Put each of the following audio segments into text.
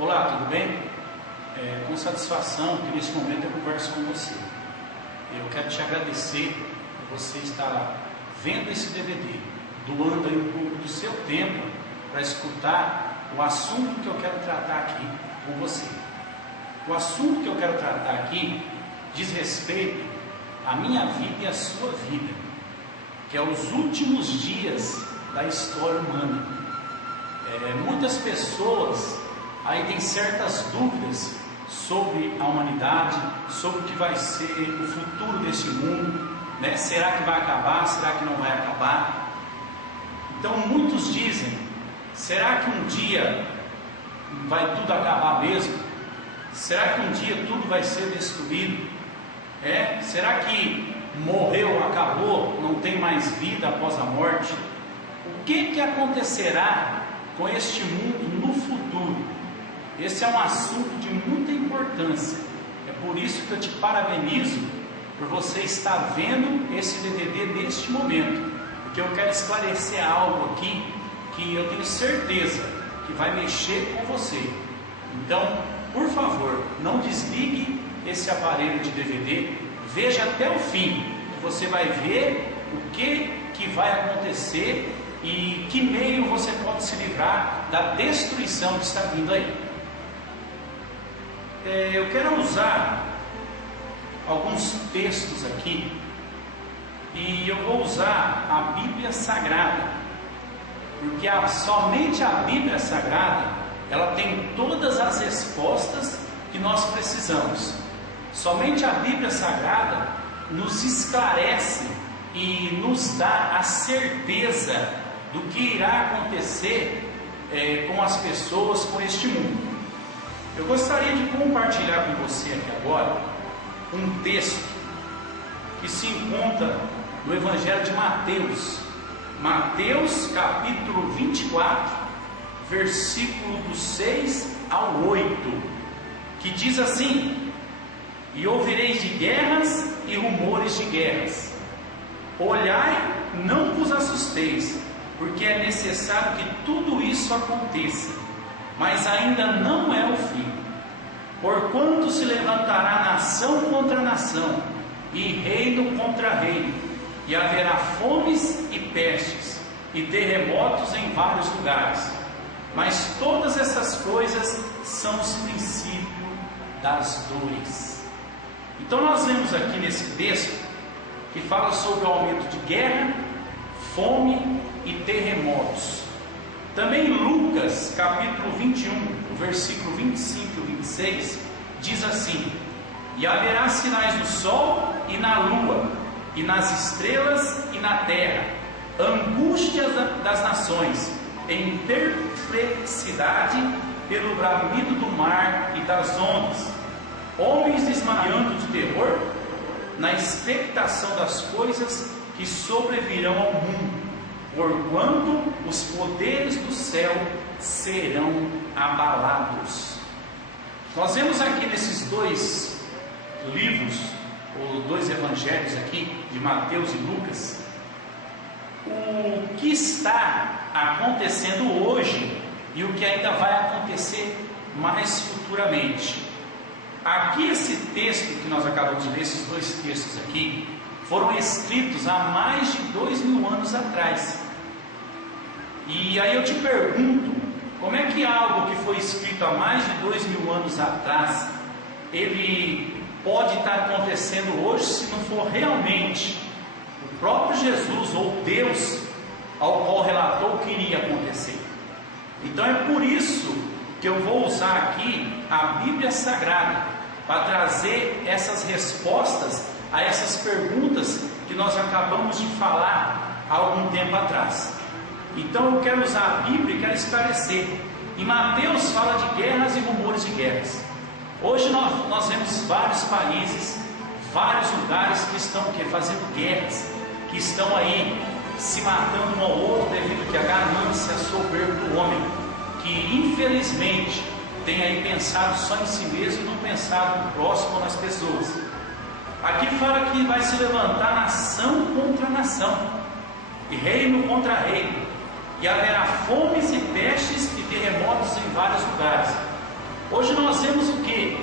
Olá, tudo bem? Com satisfação que nesse momento eu converso com você. Eu quero te agradecer por você estar vendo esse DVD, doando aí um pouco do seu tempo para escutar o assunto que eu quero tratar aqui com você. O assunto que eu quero tratar aqui diz respeito à minha vida e à sua vida, que é os últimos dias da história humana. Muitas pessoas aí têm certas dúvidas sobre a humanidade, sobre o que vai ser o futuro desse mundo, né? Será que vai acabar? Será que não vai acabar? Então muitos dizem, será que um dia vai tudo acabar mesmo? Será que um dia tudo vai ser destruído? Será que morreu, acabou, não tem mais vida após a morte? O que acontecerá com este mundo no futuro? Esse é um assunto de muita importância. É por isso que eu te parabenizo por você estar vendo esse DVD neste momento, porque eu quero esclarecer algo aqui que eu tenho certeza que vai mexer com você. Então, por favor, não desligue esse aparelho de DVD, veja até o fim, que você vai ver o que vai acontecer e que meio você pode se livrar da destruição que está vindo aí. Eu quero usar alguns textos aqui e eu vou usar a Bíblia Sagrada, porque somente a Bíblia Sagrada ela tem todas as respostas que nós precisamos. Somente a Bíblia Sagrada nos esclarece e nos dá a certeza do que irá acontecer com as pessoas, com este mundo. Eu gostaria de compartilhar com você aqui agora um texto que se encontra no Evangelho de Mateus, Mateus capítulo 24, versículo do 6 ao 8, que diz assim: E ouvireis de guerras e rumores de guerras. Olhai, não vos assusteis, porque é necessário que tudo isso aconteça, mas ainda não é o fim. Porquanto se levantará nação contra nação, e reino contra reino, e haverá fomes e pestes, e terremotos em vários lugares. Mas todas essas coisas são os princípios das dores. Então nós vemos aqui nesse texto que fala sobre o aumento de guerra, fome e terremotos. Também Lucas capítulo 21, versículo 25 e 26 diz assim: E haverá sinais no sol e na lua, e nas estrelas e na terra, angústias das nações, em perplexidade pelo bramido do mar e das ondas, homens desmaiando de terror, na expectação das coisas que sobrevirão ao mundo, porquanto os poderes do céu serão abalados. Nós vemos aqui nesses dois livros, ou dois evangelhos aqui, de Mateus e Lucas, o que está acontecendo hoje e o que ainda vai acontecer mais futuramente. Aqui esse texto que nós acabamos de ler, esses dois textos aqui, foram escritos há mais de 2000 anos atrás. E aí eu te pergunto, como é que algo que foi escrito há mais de 2000 anos atrás, ele pode estar acontecendo hoje, se não for realmente o próprio Jesus ou Deus ao qual relatou o que iria acontecer? Então é por isso que eu vou usar aqui a Bíblia Sagrada para trazer essas respostas a essas perguntas que nós acabamos de falar há algum tempo atrás. Então eu quero usar a Bíblia e quero esclarecer. Em Mateus fala de guerras e rumores de guerras. Hoje nós vemos vários países, vários lugares que estão fazendo guerras, que estão aí se matando um ao outro devido à ganância, a soberba do homem, que infelizmente tem aí pensado só em si mesmo e não pensado no próximo, nas pessoas. Aqui fala que vai se levantar nação contra nação, e reino contra reino, e haverá fomes e pestes e terremotos em vários lugares. Hoje nós vemos o que?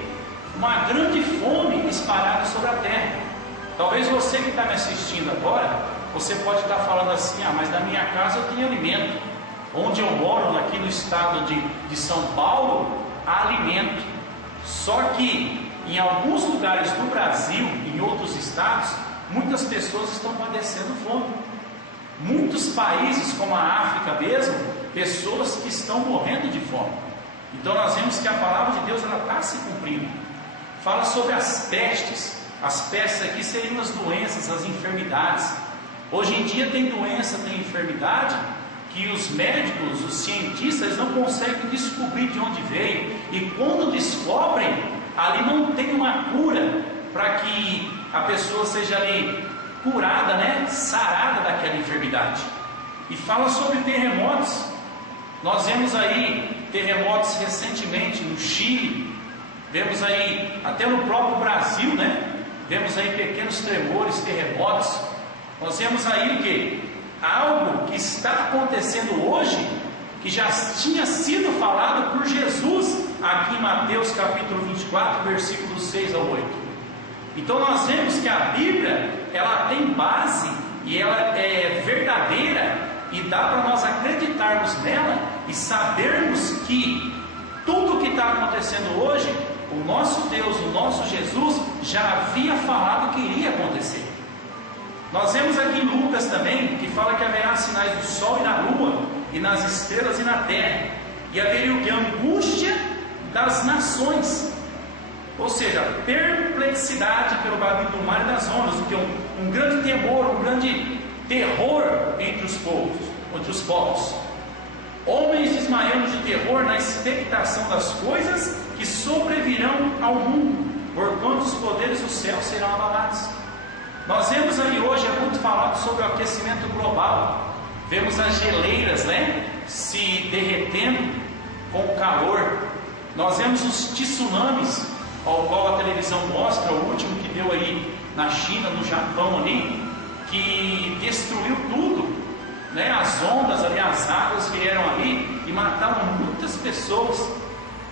Uma grande fome espalhada sobre a terra. Talvez você que está me assistindo agora, você pode estar falando assim: ah, mas na minha casa eu tenho alimento. Onde eu moro, aqui no estado de São Paulo, há alimento. Só que em alguns lugares do Brasil, em outros estados, muitas pessoas estão padecendo fome. Muitos países, como a África mesmo, pessoas que estão morrendo de fome. Então nós vemos que a palavra de Deus está se cumprindo. Fala sobre as pestes. As pestes aqui seriam as doenças, as enfermidades. Hoje em dia tem doença, tem enfermidade, que os médicos, os cientistas não conseguem descobrir de onde veio. E quando descobrem, ali não tem uma cura para que a pessoa seja ali curada, sarada daquela enfermidade. E fala sobre terremotos. Nós vemos aí terremotos recentemente no Chile, vemos aí até no próprio Brasil, vemos aí pequenos tremores, terremotos. Nós vemos aí o que? Algo que está acontecendo hoje, que já tinha sido falado por Jesus aqui em Mateus capítulo 24, versículos 6 ao 8. Então nós vemos que a Bíblia, ela tem base e ela é verdadeira, e dá para nós acreditarmos nela e sabermos que tudo o que está acontecendo hoje, o nosso Deus, o nosso Jesus já havia falado que iria acontecer. Nós vemos aqui em Lucas também, que fala que haverá sinais do sol e na lua, e nas estrelas e na terra, e haveria o que? Angústia das nações, ou seja, perplexidade pelo barulho do mar e das ondas, o que? Um grande temor, um grande terror entre os povos, homens desmaiando de terror na expectação das coisas que sobrevirão ao mundo, porquanto os poderes do céu serão abalados. Nós vemos aí hoje, é muito falado sobre o aquecimento global. Vemos as geleiras, se derretendo com o calor. Nós vemos os tsunamis, ao qual a televisão mostra, o último que deu aí na China, no Japão ali, que destruiu tudo, as ondas ali, as águas vieram ali e mataram muitas pessoas.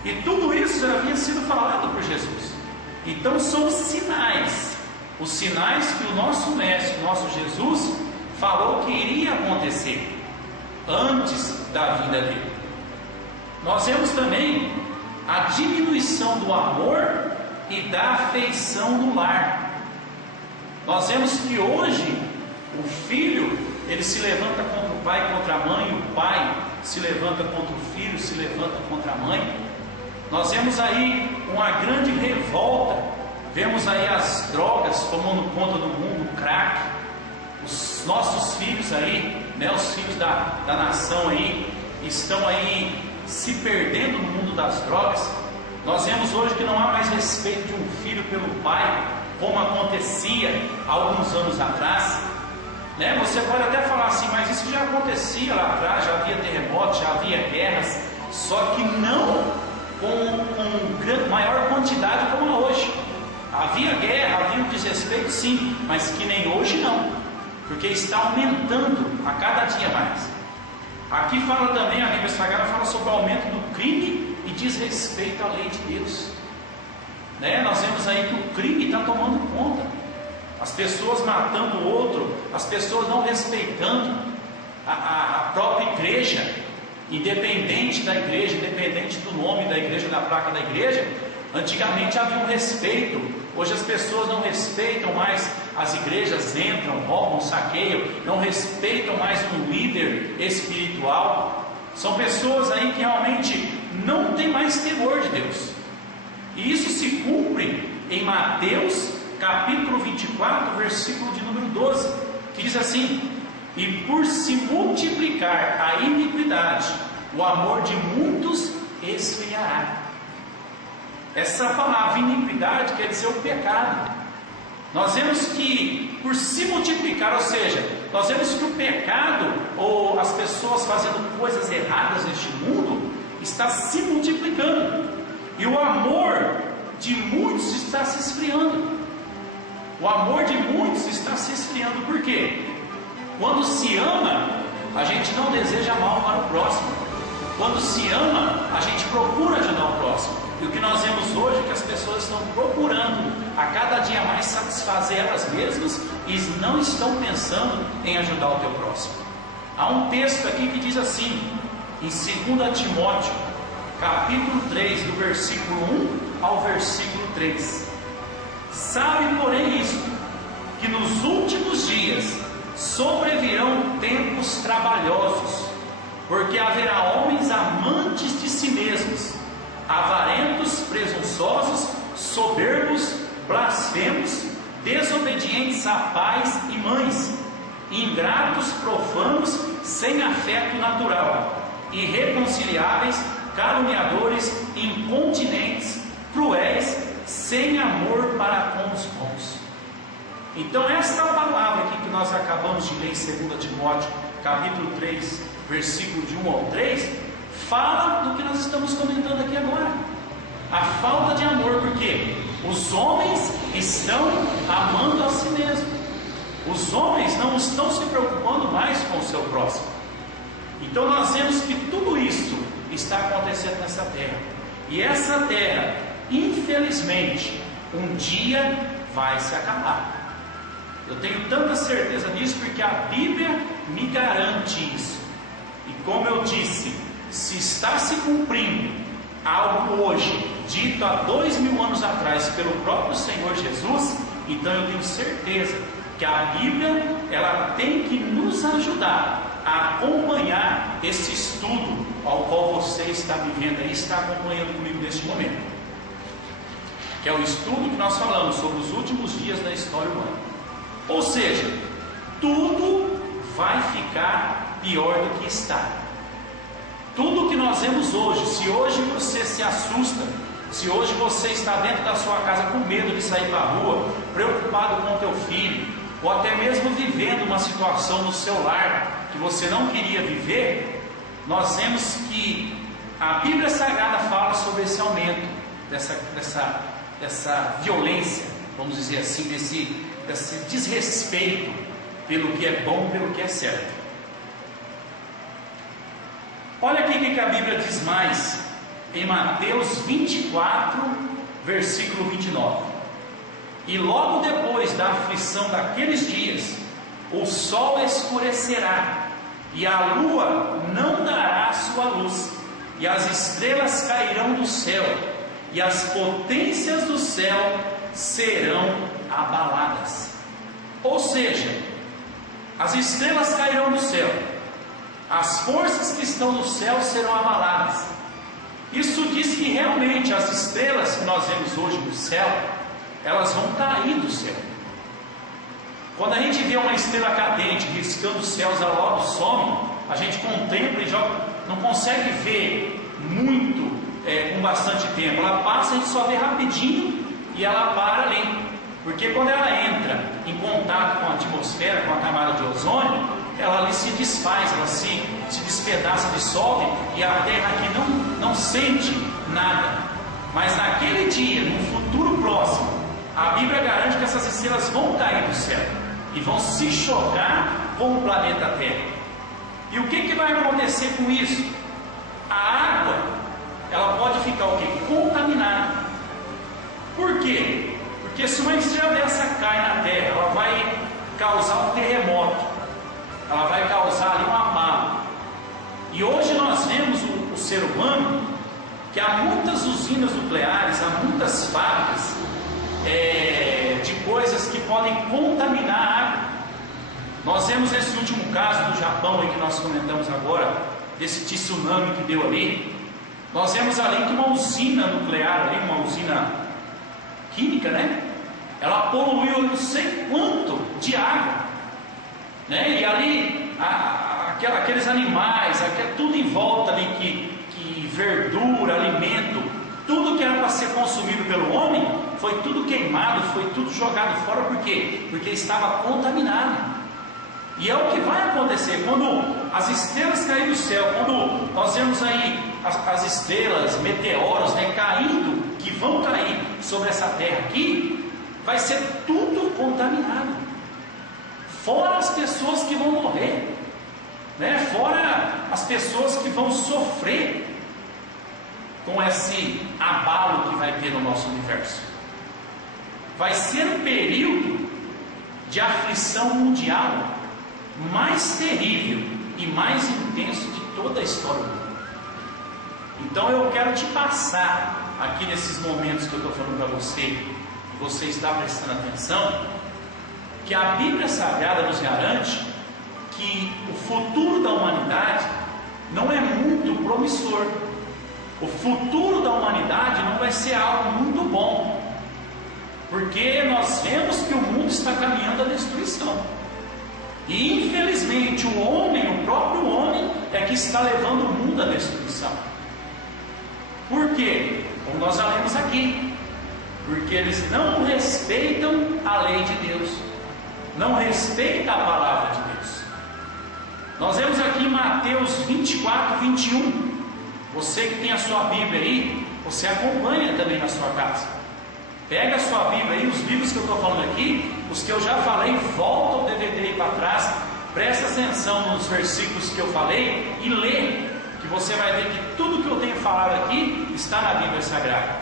E tudo isso já havia sido falado por Jesus. Então são sinais. Os sinais que o nosso Mestre, o nosso Jesus, falou que iria acontecer antes da vinda dele. Nós vemos também a diminuição do amor e da afeição no lar. Nós vemos que hoje o filho, ele se levanta contra o pai e contra a mãe, o pai se levanta contra o filho, se levanta contra a mãe. Nós vemos aí uma grande revolta. Vemos aí as drogas tomando conta do mundo, o crack. Os nossos filhos aí, os filhos da nação aí, estão aí se perdendo no mundo das drogas. Nós vemos hoje que não há mais respeito de um filho pelo pai, como acontecia há alguns anos atrás. Você pode até falar assim, mas isso já acontecia lá atrás, já havia terremotos, já havia guerras, só que não com maior quantidade como é hoje. Havia guerra, havia um desrespeito, sim, mas que nem hoje não, porque está aumentando a cada dia mais. Aqui fala também, a Bíblia Sagrada fala sobre o aumento do crime e desrespeito à lei de Deus. Nós vemos aí que o crime está tomando conta, as pessoas matando o outro, as pessoas não respeitando a própria igreja, independente da igreja, independente do nome da igreja, da placa da igreja. Antigamente havia um respeito. Hoje as pessoas não respeitam mais as igrejas, entram, roubam, saqueiam, não respeitam mais um líder espiritual. São pessoas aí que realmente não têm mais temor de Deus. E isso se cumpre em Mateus capítulo 24, versículo de número 12, que diz assim: e por se multiplicar a iniquidade, o amor de muitos esfriará. Essa palavra iniquidade quer dizer o pecado. Nós vemos que por se multiplicar, ou seja, nós vemos que o pecado, ou as pessoas fazendo coisas erradas neste mundo, está se multiplicando, e o amor de muitos está se esfriando. O amor de muitos está se esfriando. Por quê? Quando se ama, a gente não deseja mal para o próximo. Quando se ama, a gente procura ajudar o próximo. E o que nós vemos hoje é que as pessoas estão procurando a cada dia mais satisfazer elas mesmas e não estão pensando em ajudar o teu próximo. Há um texto aqui que diz assim, em 2 Timóteo, capítulo 3, do versículo 1 ao versículo 3. Sabe, porém, isto, que nos últimos dias sobrevirão tempos trabalhosos, porque haverá homens amantes de si mesmos, avarentos, presunçosos, soberbos, blasfemos, desobedientes a pais e mães, ingratos, profanos, sem afeto natural, irreconciliáveis, caluniadores, incontinentes, cruéis, sem amor para com os bons. Então esta palavra aqui que nós acabamos de ler em 2 Timóteo, capítulo 3, versículo de 1 ao 3, fala do que nós estamos comentando aqui agora. A falta de amor, porque os homens estão amando a si mesmos. Os homens não estão se preocupando mais com o seu próximo. Então nós vemos que tudo isso está acontecendo nessa terra. E essa terra, infelizmente, um dia vai se acabar. Eu tenho tanta certeza disso porque a Bíblia me garante isso. E como eu disse, se está se cumprindo algo hoje, dito há 2000 anos atrás pelo próprio Senhor Jesus, então eu tenho certeza que a Bíblia, ela tem que nos ajudar a acompanhar esse estudo ao qual você está vivendo e está acompanhando comigo neste momento, que é o estudo que nós falamos sobre os últimos dias da história humana. Ou seja, tudo vai ficar pior do que está. Tudo que nós vemos hoje, se hoje você se assusta, se hoje você está dentro da sua casa com medo de sair para a rua, preocupado com o teu filho, ou até mesmo vivendo uma situação no seu lar que você não queria viver, nós vemos que a Bíblia Sagrada fala sobre esse aumento, dessa violência, vamos dizer assim, desse desrespeito pelo que é bom, pelo que é certo. Olha aqui o que a Bíblia diz mais em Mateus 24, versículo 29. E logo depois da aflição daqueles dias, o sol escurecerá, e a lua não dará sua luz, e as estrelas cairão do céu, e as potências do céu serão abaladas. Ou seja, as estrelas cairão do céu, as forças que estão no céu serão abaladas. Isso diz que realmente as estrelas que nós vemos hoje no céu, elas vão cair do céu. Quando a gente vê uma estrela cadente riscando os céus, ela logo some, a gente contempla e já não consegue ver muito, com bastante tempo. Ela passa, a gente só vê rapidinho e ela para ali. Porque quando ela entra em contato com a atmosfera, com a camada de ozônio, ela ali se desfaz, ela se despedaça, dissolve, e a Terra aqui não sente nada. Mas naquele dia, no futuro próximo, a Bíblia garante que essas estrelas vão cair do céu e vão se chocar com o planeta Terra. E o que vai acontecer com isso? A água, ela pode ficar o quê? Contaminada. Por quê? Porque se uma estrela dessa cai na Terra, ela vai causar um terremoto, ela vai causar ali um abalo. E hoje nós vemos o ser humano, que há muitas usinas nucleares, há muitas fábricas de coisas que podem contaminar a água. Nós vemos esse último caso do Japão aí que nós comentamos agora, desse tsunami que deu ali. Nós vemos ali que uma usina nuclear ali, uma usina química, né? Ela poluiu não sei quanto de água, né? E ali aqueles animais, tudo em volta ali, que verdura, alimento, tudo que era para ser consumido pelo homem, foi tudo queimado, foi tudo jogado fora. Por quê? Porque estava contaminado. E é o que vai acontecer quando as estrelas caírem do céu, quando nós vemos aí as estrelas, meteoros, né, caindo, que vão cair sobre essa terra aqui, vai ser tudo contaminado. Fora as pessoas que vão morrer, né? Fora as pessoas que vão sofrer. com esse abalo que vai ter no nosso universo. Vai ser um período de aflição mundial mais terrível e mais intenso de toda a história do mundo. Então eu quero te passar aqui nesses momentos que eu estou falando para você, que você está prestando atenção, que a Bíblia Sagrada nos garante que o futuro da humanidade não é muito promissor. O futuro da humanidade não vai ser algo muito bom, porque nós vemos que o mundo está caminhando à destruição. E infelizmente o homem, o próprio homem, é que está levando o mundo à destruição. Por quê? Como nós já lemos aqui, porque eles não respeitam a lei de Deus, não respeitam a palavra de Deus. Nós vemos aqui em Mateus 24, 21. Você que tem a sua Bíblia aí, você acompanha também na sua casa. Pega a sua Bíblia aí, os livros que eu estou falando aqui, os que eu já falei, volta o DVD aí para trás, presta atenção nos versículos que eu falei e lê, que você vai ver que tudo que eu tenho falado aqui está na Bíblia Sagrada.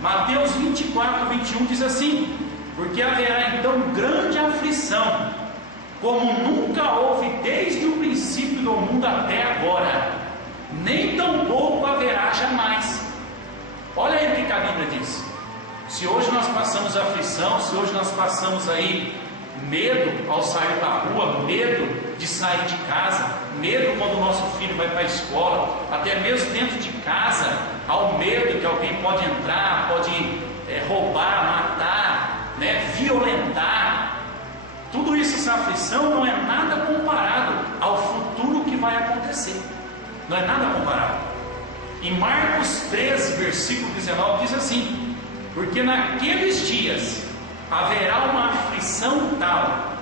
Mateus 24, 21 diz assim: porque haverá então grande aflição, como nunca houve desde o princípio do mundo até agora, nem tampouco haverá jamais. Olha aí o que a Bíblia diz. Se hoje nós passamos aflição, se hoje nós passamos aí medo ao sair da rua, medo de sair de casa, medo quando o nosso filho vai para a escola, até mesmo dentro de casa, ao medo que alguém pode entrar, pode roubar, matar, violentar. Tudo isso, essa aflição não é nada comparado ao futuro que vai acontecer. Não é nada comparado. Em Marcos 13, versículo 19 diz assim: porque naqueles dias haverá uma aflição tal,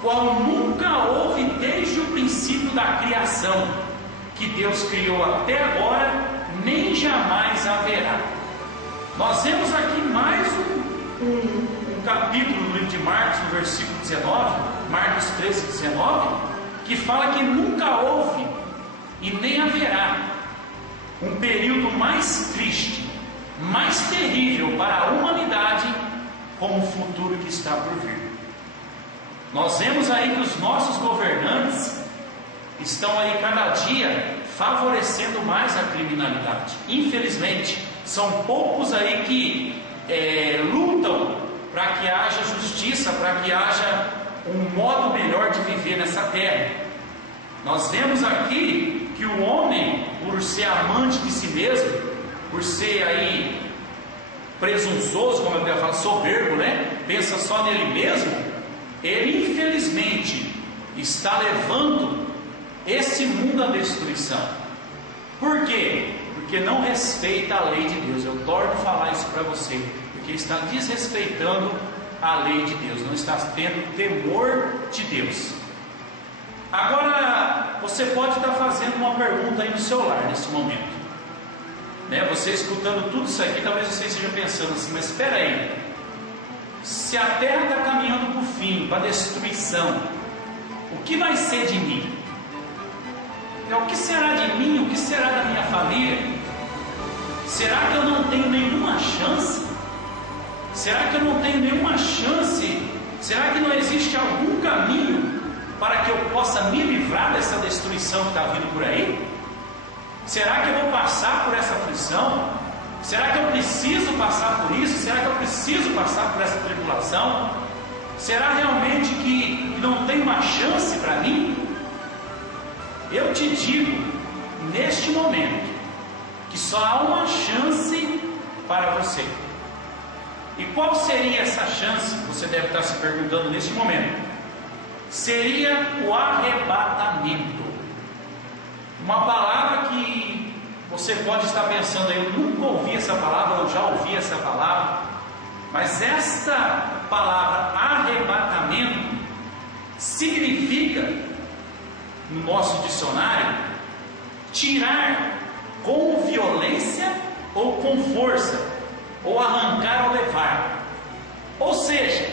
qual nunca houve desde o princípio da criação, que Deus criou até agora, nem jamais haverá. Nós vemos aqui mais um capítulo do livro de Marcos, no versículo 19, Marcos 13, 19, que fala que nunca houve e nem haverá um período mais triste, mais terrível para a humanidade, como o futuro que está por vir. Nós vemos aí que os nossos governantes estão aí cada dia favorecendo mais a criminalidade. Infelizmente, são poucos aí que lutam para que haja justiça, para que haja um modo melhor de viver nessa terra. Nós vemos aqui que o homem, por ser amante de si mesmo, por ser aí presunçoso, como eu ia falar, soberbo, pensa só nele mesmo, ele infelizmente está levando esse mundo à destruição. Por quê? Porque não respeita a lei de Deus. Eu torno a falar isso para você, porque está desrespeitando a lei de Deus, não está tendo temor de Deus. Agora, você pode estar fazendo uma pergunta aí no seu lar nesse momento, você escutando tudo isso aqui, talvez você esteja pensando assim: mas espera aí, se a terra está caminhando para o fim, para a destruição, o que vai ser de mim? O que será de mim? O que será da minha família? Será que eu não tenho nenhuma chance? Será que eu não tenho nenhuma chance? Será que não existe algum caminho para que eu possa me livrar dessa destruição que está vindo por aí? Será que eu vou passar por essa aflição? Será que eu preciso passar por isso? Será que eu preciso passar por essa tribulação? Será realmente que não tem uma chance para mim? Eu te digo, neste momento, que só há uma chance para você. E qual seria essa chance? Você deve estar se perguntando neste momento. Seria o arrebatamento. Uma palavra que você pode estar pensando: eu nunca ouvi essa palavra, eu já ouvi essa palavra. Mas esta palavra arrebatamento significa, no nosso dicionário, tirar com violência ou com força, ou arrancar ou levar. Ou seja,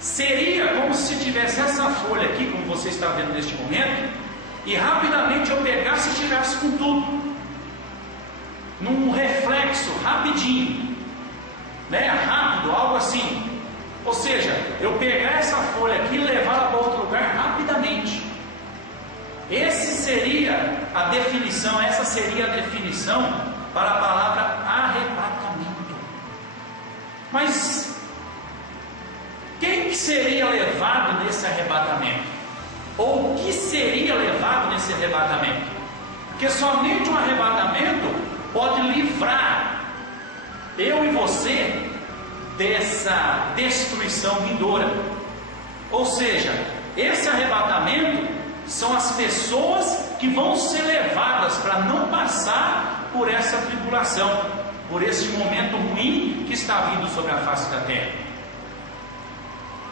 seria como se tivesse essa folha aqui, como você está vendo neste momento, e rapidamente eu pegasse e tirasse com tudo. num reflexo, rapidinho, né? Rápido, algo assim. Ou seja, eu pegar essa folha aqui e levá-la para outro lugar rapidamente. Essa seria a definição para a palavra arrebatamento. Mas quem que seria levado nesse arrebatamento? Ou o que seria levado nesse arrebatamento? Porque somente um arrebatamento pode livrar eu e você dessa destruição vindoura. Ou seja, esse arrebatamento são as pessoas que vão ser levadas para não passar por essa tribulação, por esse momento ruim que está vindo sobre a face da terra.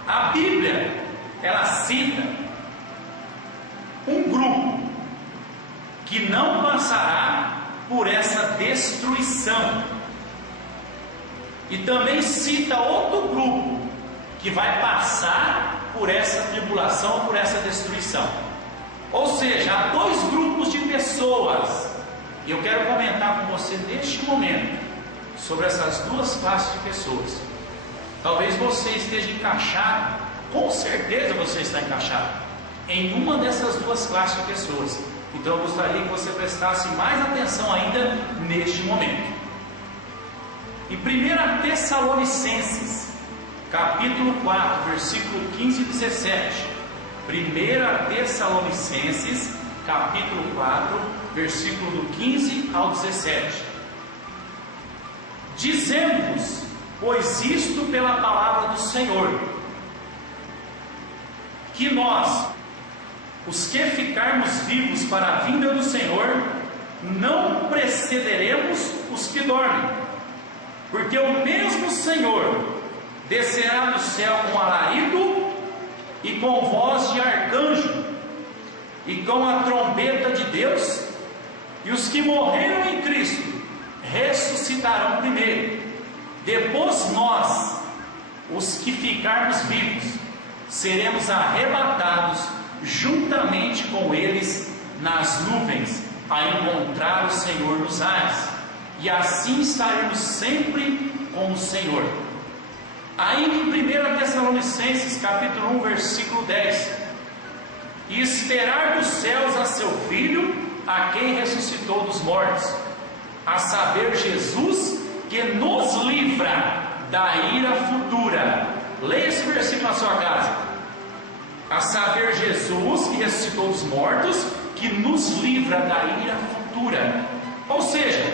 A Bíblia, ela cita um grupo que não passará por essa destruição, e também cita outro grupo que vai passar por essa tribulação, por essa destruição. Ou seja, há dois grupos de pessoas. E eu quero comentar com você neste momento sobre essas duas classes de pessoas. Talvez você esteja encaixado, com certeza você está encaixado em uma dessas duas classes de pessoas. Então eu gostaria que você prestasse mais atenção ainda neste momento. Em 1 Tessalonicenses, capítulo 4, versículo 15 e 17. 1 Tessalonicenses, capítulo 4, versículo do 15 ao 17. Dizemos, pois isto pela palavra do Senhor, que nós, os que ficarmos vivos para a vinda do Senhor, não precederemos os que dormem, porque o mesmo Senhor descerá do céu com alarido e com voz de arcanjo e com a trombeta de Deus, e os que morreram em Cristo ressuscitarão primeiro. Depois nós, os que ficarmos vivos, seremos arrebatados juntamente com eles nas nuvens, a encontrar o Senhor nos ares, e assim estaremos sempre com o Senhor. Aí em 1 Tessalonicenses, capítulo 1, versículo 10: e esperar dos céus a seu Filho, a quem ressuscitou dos mortos, a saber, Jesus, que nos livra da ira futura. Leia esse versículo na sua casa. A saber, Jesus, que ressuscitou dos mortos, que nos livra da ira futura. Ou seja,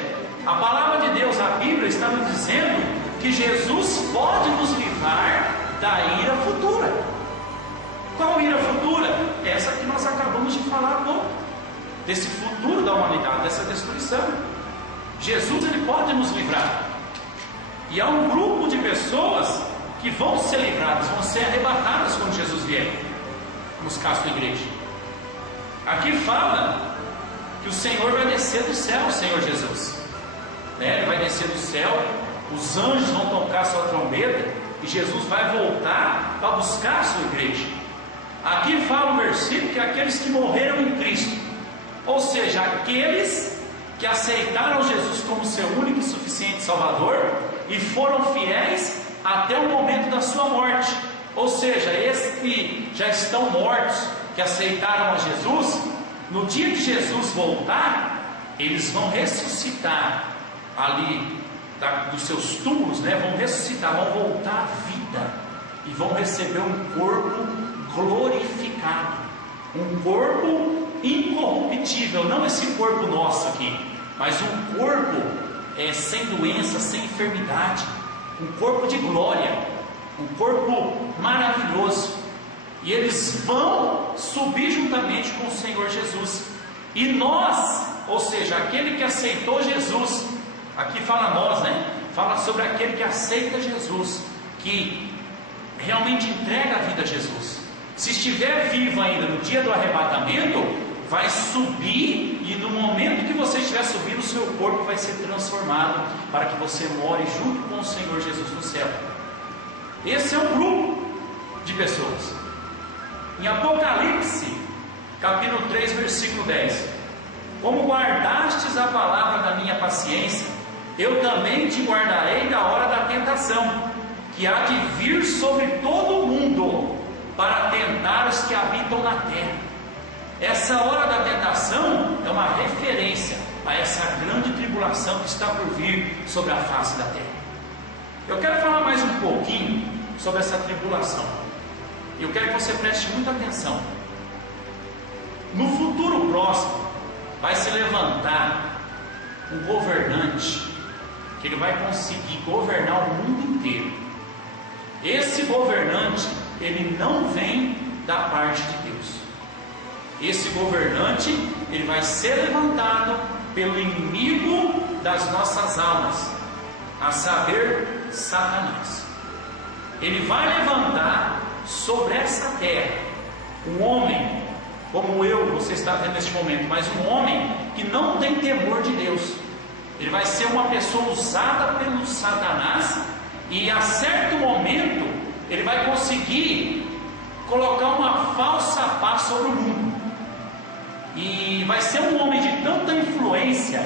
a palavra de Deus, a Bíblia, está nos dizendo que Jesus pode nos livrar da ira futura. Qual ira futura? Essa que nós acabamos de falar há pouco, desse futuro da humanidade, dessa destruição. Jesus, ele pode nos livrar. E há um grupo de pessoas que vão ser livradas, vão ser arrebatadas quando Jesus vier, nos casos da igreja. Aqui fala que o Senhor vai descer do céu, o Senhor Jesus, né? Ele vai descer do céu, os anjos vão tocar a sua trombeta, e Jesus vai voltar para buscar a sua igreja. Aqui fala o versículo que aqueles que morreram em Cristo, ou seja, aqueles que aceitaram Jesus como seu único e suficiente Salvador e foram fiéis até o momento da sua morte. Ou seja, esses que já estão mortos, que aceitaram a Jesus, no dia que Jesus voltar, eles vão ressuscitar ali dos seus túmulos, né? Vão ressuscitar, vão voltar à vida e vão receber um corpo glorificado, um corpo incorruptível, não esse corpo nosso aqui, mas um corpo sem doença, sem enfermidade, um corpo de glória, um corpo maravilhoso. E eles vão subir juntamente com o Senhor Jesus. E nós, ou seja, aquele que aceitou Jesus, aqui fala nós, né? Fala sobre aquele que aceita Jesus, que realmente entrega a vida a Jesus. Se estiver vivo ainda no dia do arrebatamento, vai subir, e no momento que você estiver subindo, o seu corpo vai ser transformado para que você more junto com o Senhor Jesus no céu. Esse é um grupo de pessoas. Em Apocalipse, capítulo 3, versículo 10: como guardastes a palavra da minha paciência, eu também te guardarei da hora da tentação, que há de vir sobre todo o mundo, para tentar os que habitam na terra. Essa hora da tentação é uma referência a essa grande tribulação que está por vir sobre a face da terra. Eu quero falar mais um pouquinho sobre essa tribulação. Eu quero que você preste muita atenção. No futuro próximo, vai se levantar um governante, que ele vai conseguir governar o mundo inteiro. Esse governante, ele não vem da parte de Deus. Esse governante, ele vai ser levantado pelo inimigo das nossas almas, a saber, Satanás. Ele vai levantar sobre essa terra um homem, como eu, você está vendo neste momento, mas um homem que não tem temor de Deus. Ele vai ser uma pessoa usada pelo Satanás, e a certo momento ele vai conseguir colocar uma falsa paz sobre o mundo, e vai ser um homem de tanta influência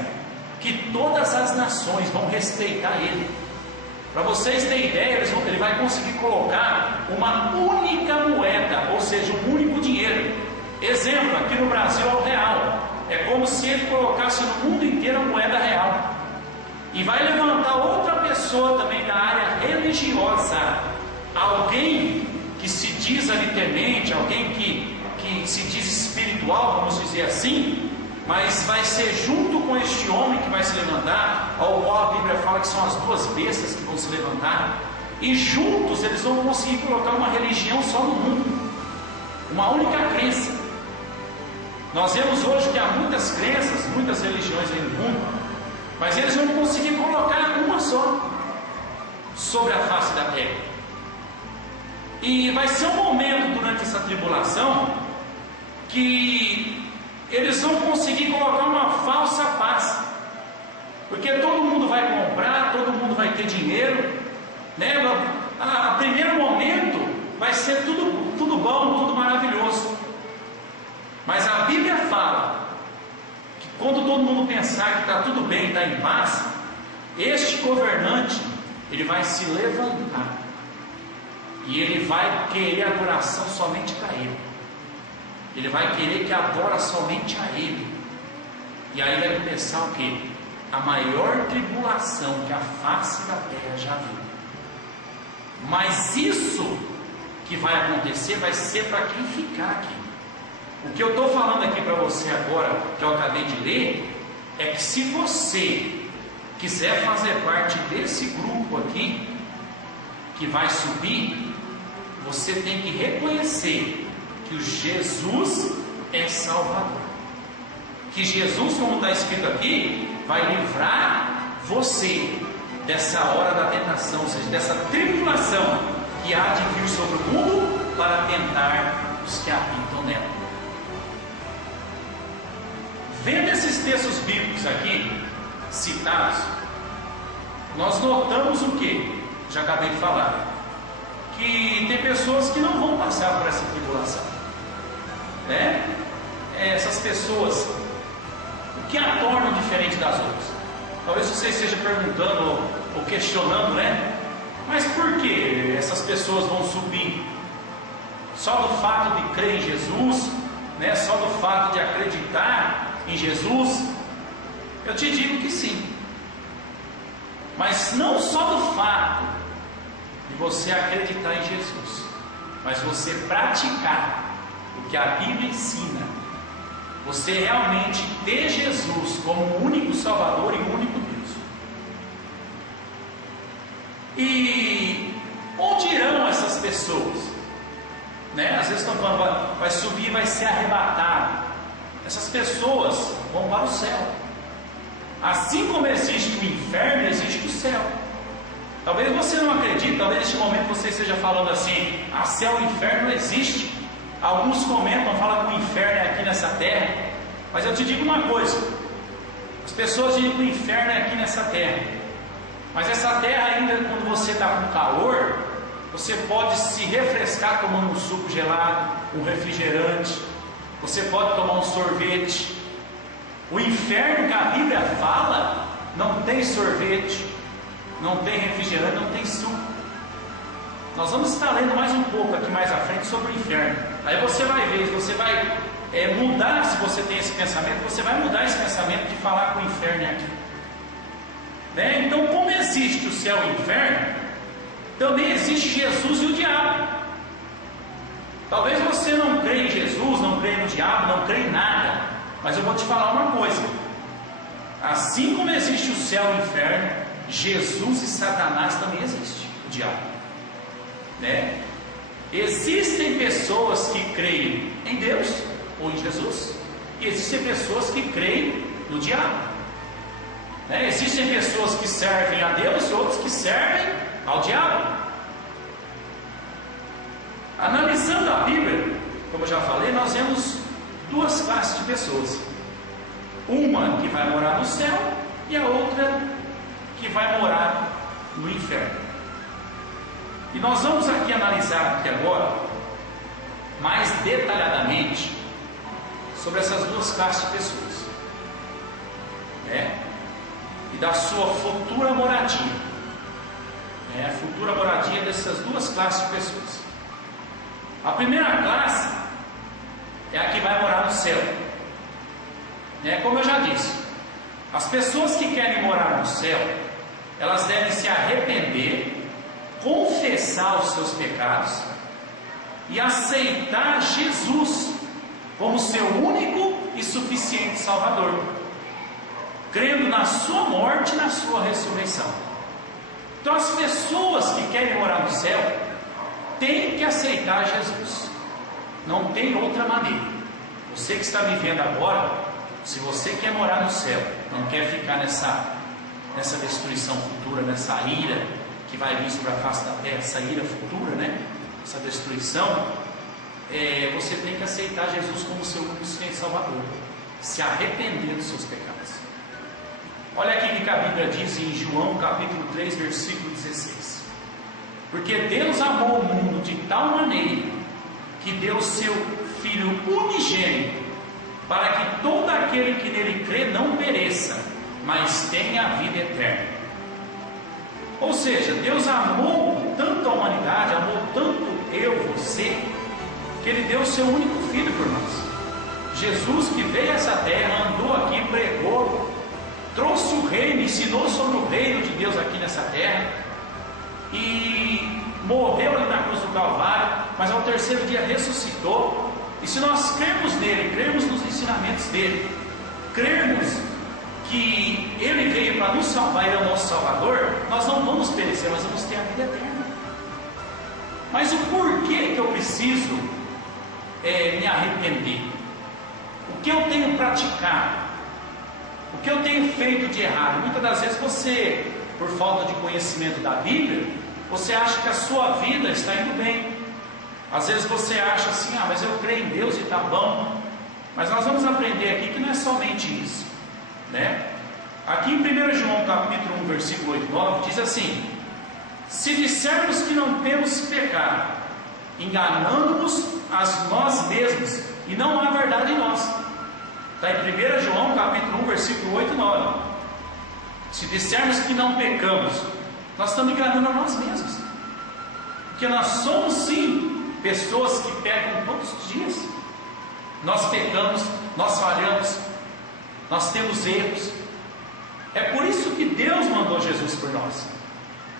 que todas as nações vão respeitar ele. Para vocês terem ideia, ele vai conseguir colocar uma única moeda, ou seja, um único dinheiro. Exemplo, aqui no Brasil é o real. É como se ele colocasse no mundo inteiro a moeda real. E vai levantar outra pessoa também da área religiosa, alguém que se diz ali temente, alguém que se diz espiritual, vamos dizer assim, mas vai ser junto com este homem que vai se levantar, ao qual a Bíblia fala que são as duas bestas que vão se levantar, e juntos eles vão conseguir colocar uma religião só no mundo, uma única crença. Nós vemos hoje que há muitas crenças, muitas religiões aí no mundo, mas eles vão conseguir colocar uma só sobre a face da terra. E vai ser um momento durante essa tribulação que eles vão conseguir colocar uma falsa paz, porque todo mundo vai comprar, todo mundo vai ter dinheiro, né? A primeiro momento vai ser tudo bom, tudo maravilhoso, mas a Bíblia fala que quando todo mundo pensar que está tudo bem, está em paz, este governante, ele vai se levantar, e ele vai querer adoração somente para ele. Ele vai querer que adora somente a ele. E aí vai começar o quê? A maior tribulação que a face da terra já viu. Mas isso que vai acontecer vai ser para quem ficar aqui. O que eu estou falando aqui para você agora, que eu acabei de ler, é que se você quiser fazer parte desse grupo aqui, que vai subir, você tem que reconhecer que o Jesus é Salvador, que Jesus, como está escrito aqui, vai livrar você dessa hora da tentação, ou seja, dessa tribulação que há de vir sobre o mundo para tentar os que habitam nela. Vendo esses textos bíblicos aqui citados, nós notamos o que? Já acabei de falar, que tem pessoas que não vão passar por essa tribulação, né? Essas pessoas, o que a tornam diferente das outras? Talvez você esteja perguntando ou questionando, né? Mas por que essas pessoas vão subir? Só do fato de crer em Jesus, né? Só do fato de acreditar em Jesus? Eu te digo que sim, mas não só do fato de você acreditar em Jesus, mas você praticar o que a Bíblia ensina, você realmente ter Jesus como o único Salvador e o único Deus. E onde irão essas pessoas? Né? Às vezes estão falando, vai subir, vai ser arrebatado. Essas pessoas vão para o céu. Assim como existe o inferno, existe o céu. Talvez você não acredite, talvez neste momento você esteja falando assim, céu e inferno não existe. Alguns comentam, falam que o inferno é aqui nessa terra, mas eu te digo uma coisa, as pessoas dizem que o inferno é aqui nessa terra, mas essa terra ainda, quando você está com calor, você pode se refrescar tomando um suco gelado, um refrigerante, você pode tomar um sorvete, O inferno que a Bíblia fala não tem sorvete, não tem refrigerante, não tem suco. Nós vamos estar lendo mais um pouco aqui mais à frente sobre o inferno. Aí você vai ver, você vai mudar, se você tem esse pensamento, você vai mudar esse pensamento de falar que o inferno é aqui. Né? Então, como existe o céu e o inferno, também existe Jesus e o diabo. Talvez você não creia em Jesus, não creia no diabo, não creia em nada, mas eu vou te falar uma coisa: assim como existe o céu e o inferno, Jesus e Satanás também existem, o diabo, né? Existem pessoas que creem em Deus ou em Jesus, e existem pessoas que creem no diabo, né? Existem pessoas que servem a Deus e outros que servem ao diabo. Analisando a Bíblia, como eu já falei, nós vemos duas classes de pessoas: uma que vai morar no céu e a outra que vai morar no inferno. E nós vamos aqui analisar aqui agora mais detalhadamente sobre essas duas classes de pessoas, né? E da sua futura moradia, né? A futura moradia dessas duas classes de pessoas. A primeira classe é a que vai morar no céu, né? Como eu já disse, as pessoas que querem morar no céu, elas devem se arrepender, confessar os seus pecados e aceitar Jesus como seu único e suficiente Salvador, crendo na sua morte e na sua ressurreição. Então, as pessoas que querem morar no céu têm que aceitar Jesus, não tem outra maneira. Você que está me vendo agora, se você quer morar no céu, não quer ficar nessa destruição futura, nessa ira que vai vir sobre a face da terra, essa ira futura, né? Essa destruição, você tem que aceitar Jesus como seu único e Salvador, se arrepender dos seus pecados. Olha aqui que a Bíblia diz em João capítulo 3, versículo 16: porque Deus amou o mundo de tal maneira que deu seu Filho unigênito, para que todo aquele que nele crê não pereça, mas tenha a vida eterna. Ou seja, Deus amou tanto a humanidade, amou tanto eu, você, que Ele deu o seu único Filho por nós. Jesus, que veio a essa terra, andou aqui, pregou, trouxe o reino, ensinou sobre o reino de Deus aqui nessa terra, e morreu ali na cruz do Calvário, mas ao terceiro dia ressuscitou. E se nós cremos nele, cremos nos ensinamentos dele, cremos que ele veio para nos salvar, ele é o nosso Salvador, nós não vamos perecer, nós vamos ter a vida eterna. Mas o porquê que eu preciso me arrepender? O que eu tenho praticado? O que eu tenho feito de errado? Muitas das vezes você, por falta de conhecimento da Bíblia, você acha que a sua vida está indo bem. Às vezes você acha assim: mas eu creio em Deus e está bom. Mas nós vamos aprender aqui que não é somente isso, né? Aqui em 1 João capítulo 1, versículo 8 e 9, diz assim: se dissermos que não temos pecado, enganamos-nos a nós mesmos, e não há verdade em nós. Está em 1 João capítulo 1, versículo 8 e 9. Se dissermos que não pecamos, nós estamos enganando a nós mesmos, porque nós somos sim pessoas que pecam todos os dias. Nós pecamos, nós falhamos, nós temos erros. É por isso que Deus mandou Jesus por nós,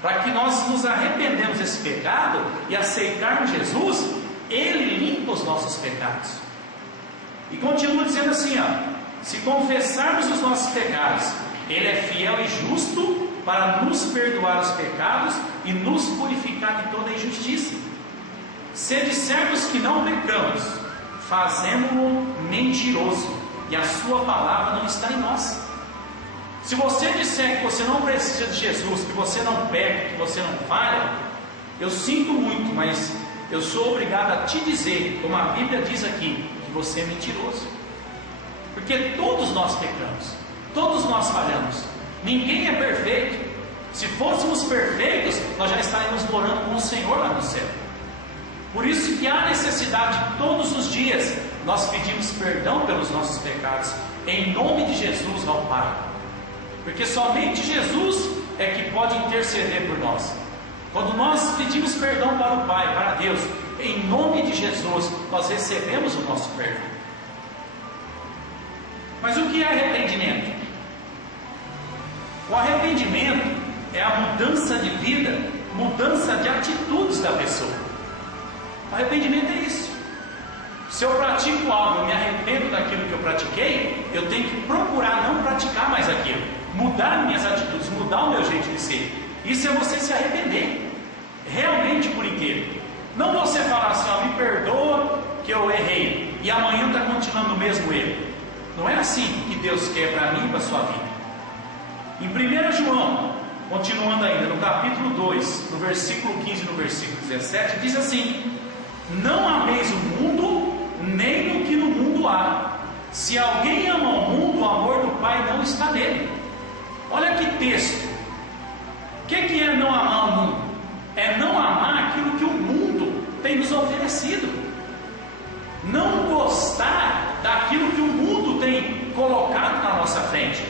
para que nós nos arrependemos desse pecado e aceitarmos Jesus. Ele limpa os nossos pecados. E continua dizendo assim: se confessarmos os nossos pecados, Ele é fiel e justo para nos perdoar os pecados e nos purificar de toda injustiça. Se dissermos que não pecamos, fazemos-o mentiroso, e a sua palavra não está em nós. Se você disser que você não precisa de Jesus, que você não peca, que você não falha, eu sinto muito, mas eu sou obrigado a te dizer, como a Bíblia diz aqui, que você é mentiroso. Porque todos nós pecamos, todos nós falhamos, ninguém é perfeito. Se fôssemos perfeitos, nós já estaríamos morando com o Senhor lá no céu. Por isso que há necessidade de todos os dias nós pedimos perdão pelos nossos pecados, em nome de Jesus ao Pai, porque somente Jesus é que pode interceder por nós. Quando nós pedimos perdão para o Pai, para Deus, em nome de Jesus, nós recebemos o nosso perdão. Mas o que é arrependimento? O arrependimento é a mudança de vida, mudança de atitudes da pessoa. O arrependimento é isso. Se eu pratico algo, eu me arrependo daquilo que eu pratiquei, eu tenho que procurar não praticar mais aquilo, mudar minhas atitudes, mudar o meu jeito de ser. Isso é você se arrepender, realmente por inteiro. Não você falar assim, ó, me perdoa que eu errei, e amanhã está continuando o mesmo erro. Não é assim que Deus quer para mim e para a sua vida. Em 1 João, continuando ainda, no capítulo 2, no versículo 15 e no versículo 17, diz assim: não ameis o mundo, nem o que no mundo há. Se alguém ama o mundo, o amor do Pai não está nele. Olha que texto. O que é não amar o mundo? É não amar aquilo que o mundo tem nos oferecido. Não gostar daquilo que o mundo tem colocado na nossa frente,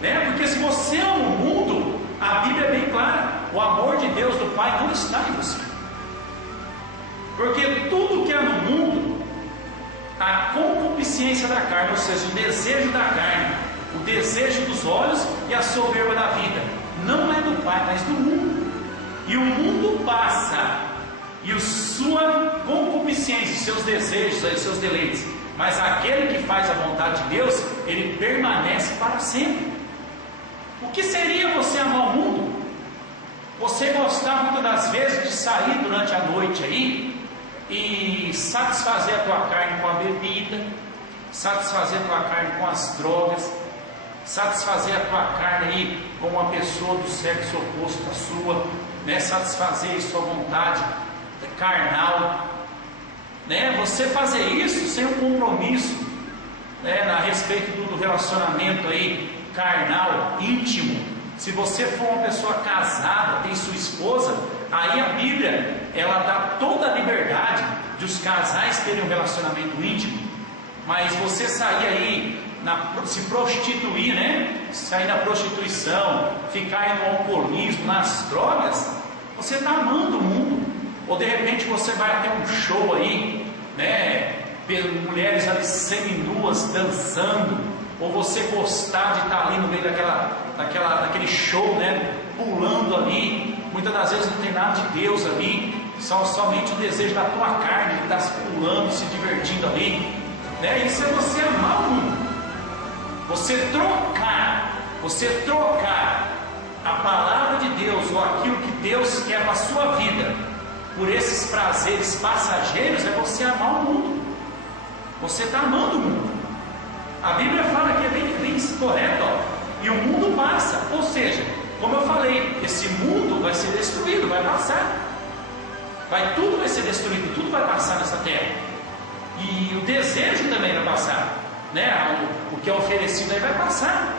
né? Porque se você ama o mundo, a Bíblia é bem clara, o amor de Deus do Pai não está em você. Porque tudo que é no mundo, a concupiscência da carne, ou seja, o desejo da carne, o desejo dos olhos e a soberba da vida, não é do Pai, mas do mundo. E o mundo passa, e a sua concupiscência, os seus desejos, os seus deleites, mas aquele que faz a vontade de Deus, ele permanece para sempre. O que seria você amar o mundo? Você gostar muitas das vezes de sair durante a noite aí e satisfazer a tua carne com a bebida, satisfazer a tua carne com as drogas, satisfazer a tua carne aí com uma pessoa do sexo oposto à sua, né? Satisfazer a sua vontade carnal, né? Você fazer isso sem um compromisso, né, a respeito do relacionamento aí carnal, íntimo. Se você for uma pessoa casada, tem sua esposa, aí a Bíblia, ela dá toda a liberdade de os casais terem um relacionamento íntimo. Mas você sair aí, se prostituir, né? Sair na prostituição, ficar aí no alcoolismo, nas drogas, você está amando o mundo. Ou de repente você vai ter um show aí, né? Mulheres ali seminuas dançando, ou você gostar de estar ali no meio daquele show, né? Pulando ali. Muitas das vezes não tem nada de Deus ali, somente o desejo da tua carne que está pulando, se divertindo ali, né? Isso é você amar o mundo. Você trocar a palavra de Deus, ou aquilo que Deus quer para a sua vida, por esses prazeres passageiros, é você amar o mundo. Você está amando o mundo. A Bíblia fala que é bem correto, ó. E o mundo passa, ou seja, como eu falei, esse mundo vai ser destruído, vai passar. Tudo vai ser destruído, tudo vai passar nessa terra. E o desejo também vai passar, né? O que é oferecido aí vai passar.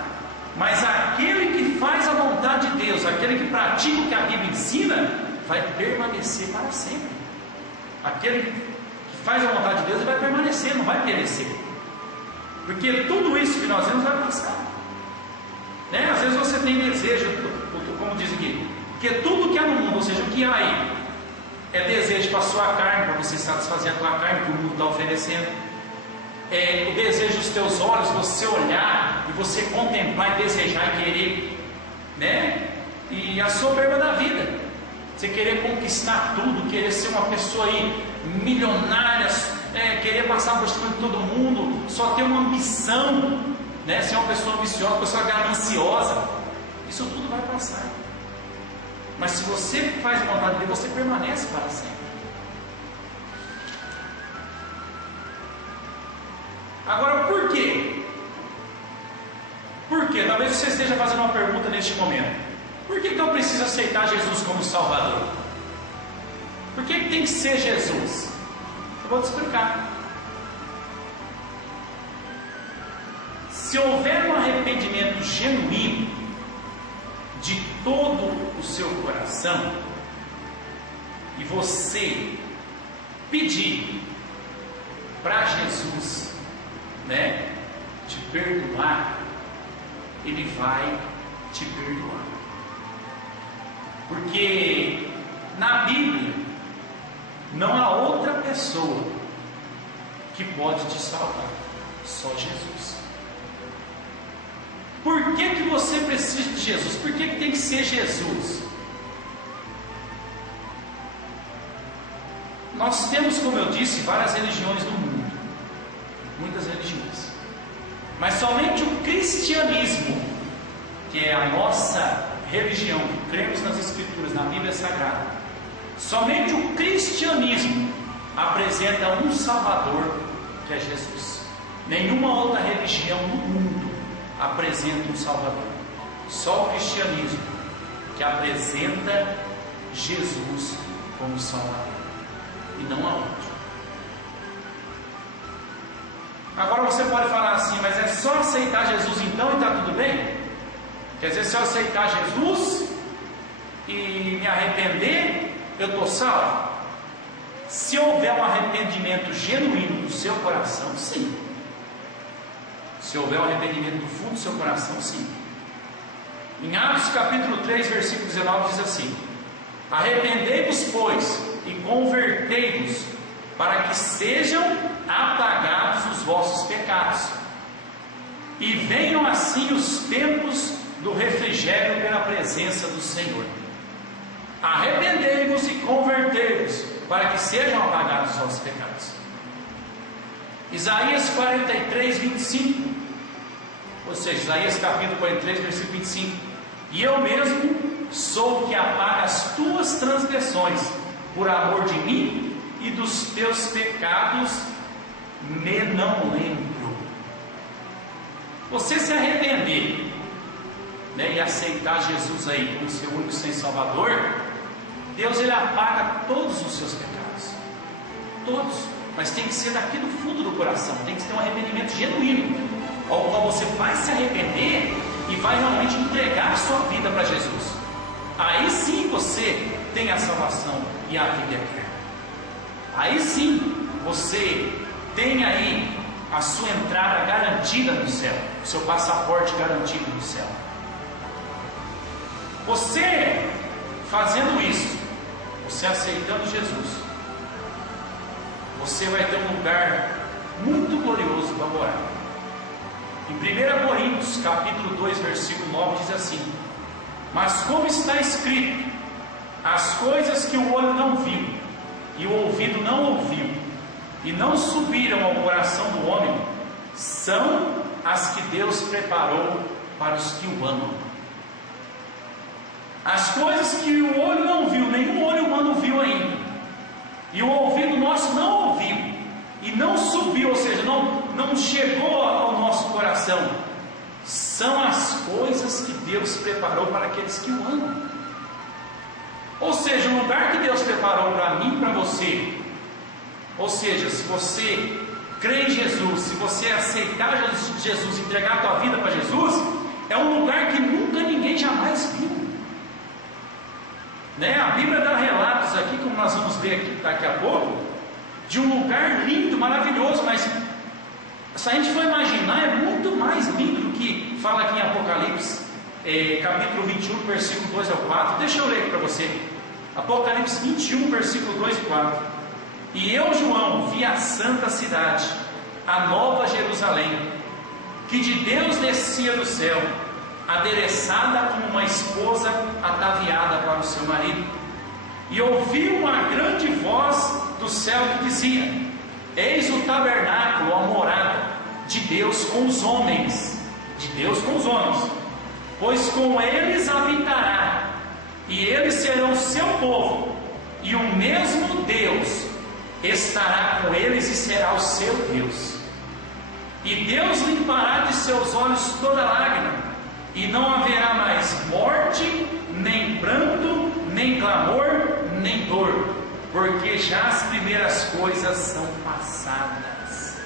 Mas aquele que faz a vontade de Deus, aquele que pratica o que a Bíblia ensina, vai permanecer para sempre. Aquele que faz a vontade de Deus vai permanecer, não vai perecer. Porque tudo isso que nós vemos vai passar, né? Às vezes você tem desejo, como diz aqui, porque tudo que há no mundo, ou seja, o que há aí, é desejo para a sua carne, para você satisfazer a tua carne, que o mundo está oferecendo. É o desejo dos teus olhos, você olhar e você contemplar e desejar e querer, né? E a soberba da vida, você querer conquistar tudo, querer ser uma pessoa aí milionária, querer passar por cima de todo mundo, só ter uma ambição, né? Ser uma pessoa ambiciosa, uma pessoa gananciosa. Isso tudo vai passar. Mas se você faz a vontade de Deus, você permanece para sempre. Agora, por quê? Por quê? Talvez você esteja fazendo uma pergunta neste momento. Por que eu preciso aceitar Jesus como Salvador? Por que tem que ser Jesus? Eu vou te explicar. Se houver um arrependimento genuíno de todo o seu coração, e você pedir para Jesus, né, te perdoar, Ele vai te perdoar. Porque na Bíblia não há outra pessoa que pode te salvar, só Jesus. Por que você precisa de Jesus? Por que tem que ser Jesus? Nós temos, como eu disse, várias religiões no mundo, muitas religiões, mas somente o cristianismo, que é a nossa religião, que cremos nas Escrituras, na Bíblia Sagrada, somente o cristianismo apresenta um Salvador, que é Jesus. Nenhuma outra religião no mundo apresenta um Salvador. Só o cristianismo que apresenta Jesus como Salvador, e não há outro. Agora você pode falar assim, mas é só aceitar Jesus então e está tudo bem? Quer dizer, se eu aceitar Jesus e me arrepender, eu estou salvo? Se houver um arrependimento genuíno do seu coração, sim. Se houver um arrependimento do fundo do seu coração, sim. Em Atos capítulo 3, versículo 19 diz assim: arrependei-vos, pois, e convertei-vos, para que sejam apagados os vossos pecados, e venham assim os tempos do refrigério pela presença do Senhor. Arrependei-vos e convertei-vos, para que sejam apagados os vossos pecados. Isaías 43, 25, ou seja, Isaías capítulo 43, versículo 25: e eu mesmo sou o que apaga as tuas transgressões, por amor de mim, e dos teus pecados me não lembro. Você se arrepender, né, e aceitar Jesus aí como seu único Senhor e Salvador, Deus ele apaga todos os seus pecados, todos, mas tem que ser daqui do fundo do coração, tem que ter um arrependimento genuíno, ao qual você vai se arrepender e vai realmente entregar a sua vida para Jesus. Aí sim você tem a salvação e a vida eterna. Aí sim você tem aí a sua entrada garantida no céu, o seu passaporte garantido no céu. Você fazendo isso, você aceitando Jesus, você vai ter um lugar muito glorioso para morar. Em 1 Coríntios capítulo 2, versículo 9 diz assim: mas como está escrito, as coisas que o olho não viu e o ouvido não ouviu e não subiram ao coração do homem, são as que Deus preparou para os que o amam. As coisas que o olho não viu, nenhum olho humano viu ainda, e o ouvido nosso não ouviu e não subiu, ou seja, não chegou ao nosso coração, são as coisas que Deus preparou para aqueles que o amam. Ou seja, o lugar que Deus preparou para mim e para você, ou seja, se você crê em Jesus, se você aceitar Jesus, entregar a tua vida para Jesus, é um lugar que nunca ninguém jamais viu, né? A Bíblia dá relatos aqui, como nós vamos ver aqui daqui a pouco, de um lugar lindo, maravilhoso, mas se a gente for imaginar, é muito mais lindo do que fala aqui em Apocalipse, capítulo 21, versículo 2 ao 4. Deixa eu ler aqui para você. Apocalipse 21, versículo 2 e 4. E eu, João, vi a santa cidade, a nova Jerusalém, que de Deus descia do céu, adereçada como uma esposa ataviada para o seu marido. E ouvi uma grande voz do céu que dizia: eis o tabernáculo, a morada de Deus com os homens, pois com eles habitará, e eles serão seu povo, e o mesmo Deus estará com eles e será o seu Deus. E Deus limpará de seus olhos toda lágrima, e não haverá mais morte, nem pranto, nem clamor, nem dor, porque já as primeiras coisas são passadas.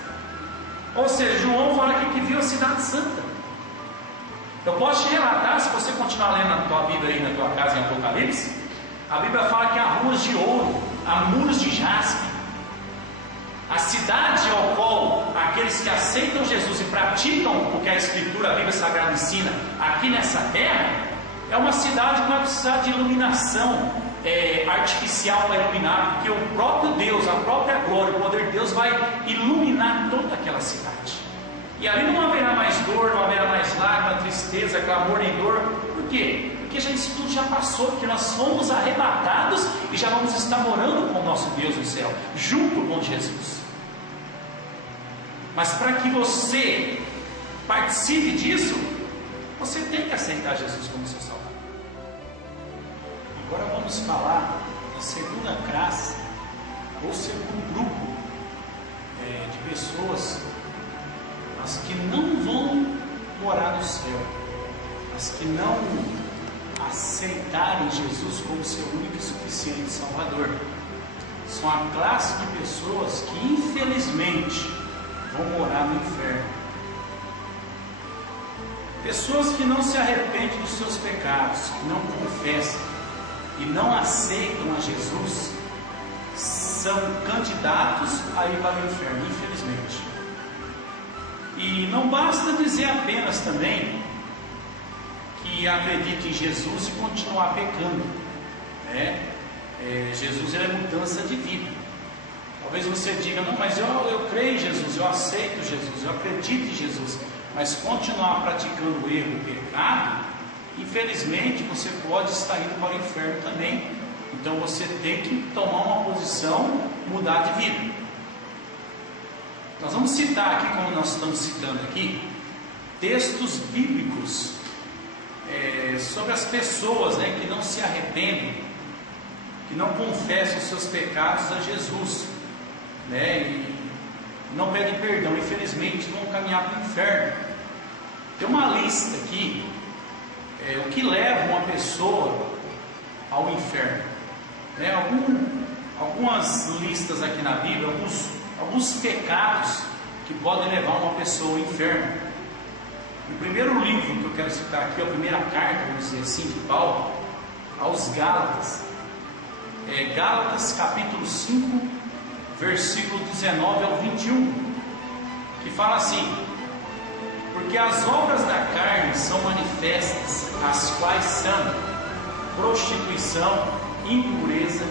Ou seja, João fala aqui que viu a cidade santa. Eu posso te relatar, se você continuar lendo na tua Bíblia aí na tua casa em Apocalipse, a Bíblia fala que há ruas de ouro, há muros de jaspe, A cidade ao qual aqueles que aceitam Jesus e praticam o que a Escritura, a Bíblia Sagrada ensina aqui nessa terra, é uma cidade que vai precisar de iluminação artificial para iluminar, porque o próprio Deus, a própria glória, o poder de Deus vai iluminar toda aquela cidade. E ali não haverá mais dor, não haverá mais lágrima, tristeza, clamor nem dor. Por quê? Porque isso tudo já passou, porque nós fomos arrebatados e já vamos estar morando com o nosso Deus no céu, junto com Jesus. Mas para que você participe disso, você tem que aceitar Jesus como seu Salvador. Agora vamos falar da segunda classe, ou segundo grupo de pessoas, as que não vão morar no céu, as que não aceitarem Jesus como seu único e suficiente Salvador. São a classe de pessoas que infelizmente vão morar no inferno. Pessoas que não se arrependem dos seus pecados, que não confessam e não aceitam a Jesus, são candidatos a ir para o inferno, infelizmente. E não basta dizer apenas também que acredita em Jesus e continuar pecando, né? Jesus é mudança de vida. Talvez você diga, não, mas eu creio em Jesus, eu aceito Jesus, eu acredito em Jesus, mas continuar praticando o erro, o pecado, infelizmente você pode estar indo para o inferno também. Então você tem que tomar uma posição, mudar de vida. Nós vamos citar aqui, como nós estamos citando aqui, textos bíblicos sobre as pessoas, né, que não se arrependem, que não confessam os seus pecados a Jesus, né, e não pedem perdão, infelizmente vão caminhar para o inferno. Tem uma lista aqui, o que leva uma pessoa ao inferno, né? Algumas listas aqui na Bíblia, alguns pecados que podem levar uma pessoa ao inferno. O primeiro livro que eu quero citar aqui, a primeira carta, vamos dizer assim, de Paulo aos Gálatas, Gálatas capítulo 5, versículo 19 ao 21, que fala assim: porque as obras da carne são manifestas, as quais são prostituição, impureza,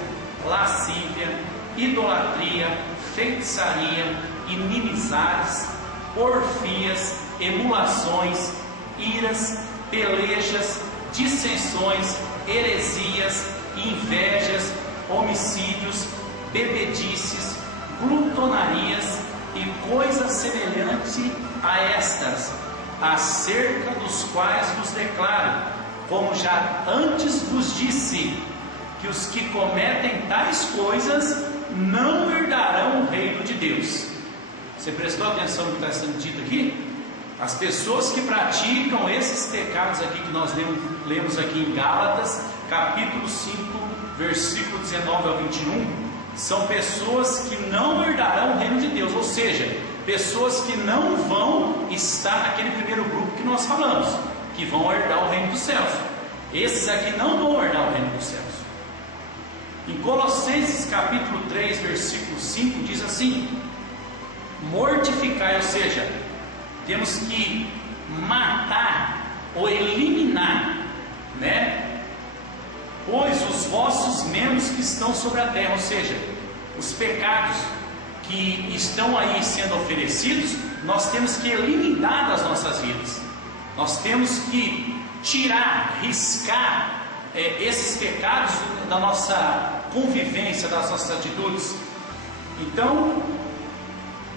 lascívia, idolatria, feitiçaria, inimizades, porfias, emulações, iras, pelejas, dissensões, heresias, invejas, homicídios, bebedices, glutonarias e coisas semelhantes a estas, acerca dos quais vos declaro, como já antes vos disse, que os que cometem tais coisas não herdarão o reino de Deus. Você prestou atenção no que está sendo dito aqui? As pessoas que praticam esses pecados aqui que nós lemos aqui em Gálatas, capítulo 5, versículo 19 ao 21, são pessoas que não herdarão o reino de Deus, ou seja, pessoas que não vão estar naquele primeiro grupo que nós falamos, que vão herdar o reino dos céus. Esses aqui não vão herdar o reino dos céus. Em Colossenses capítulo 3, versículo 5, diz assim: mortificai, ou seja, temos que matar ou eliminar, né? Pois os vossos membros que estão sobre a terra, ou seja, os pecados que estão aí sendo oferecidos, nós temos que eliminar das nossas vidas. Nós temos que tirar, riscar esses pecados da nossa convivência, das nossas atitudes. Então,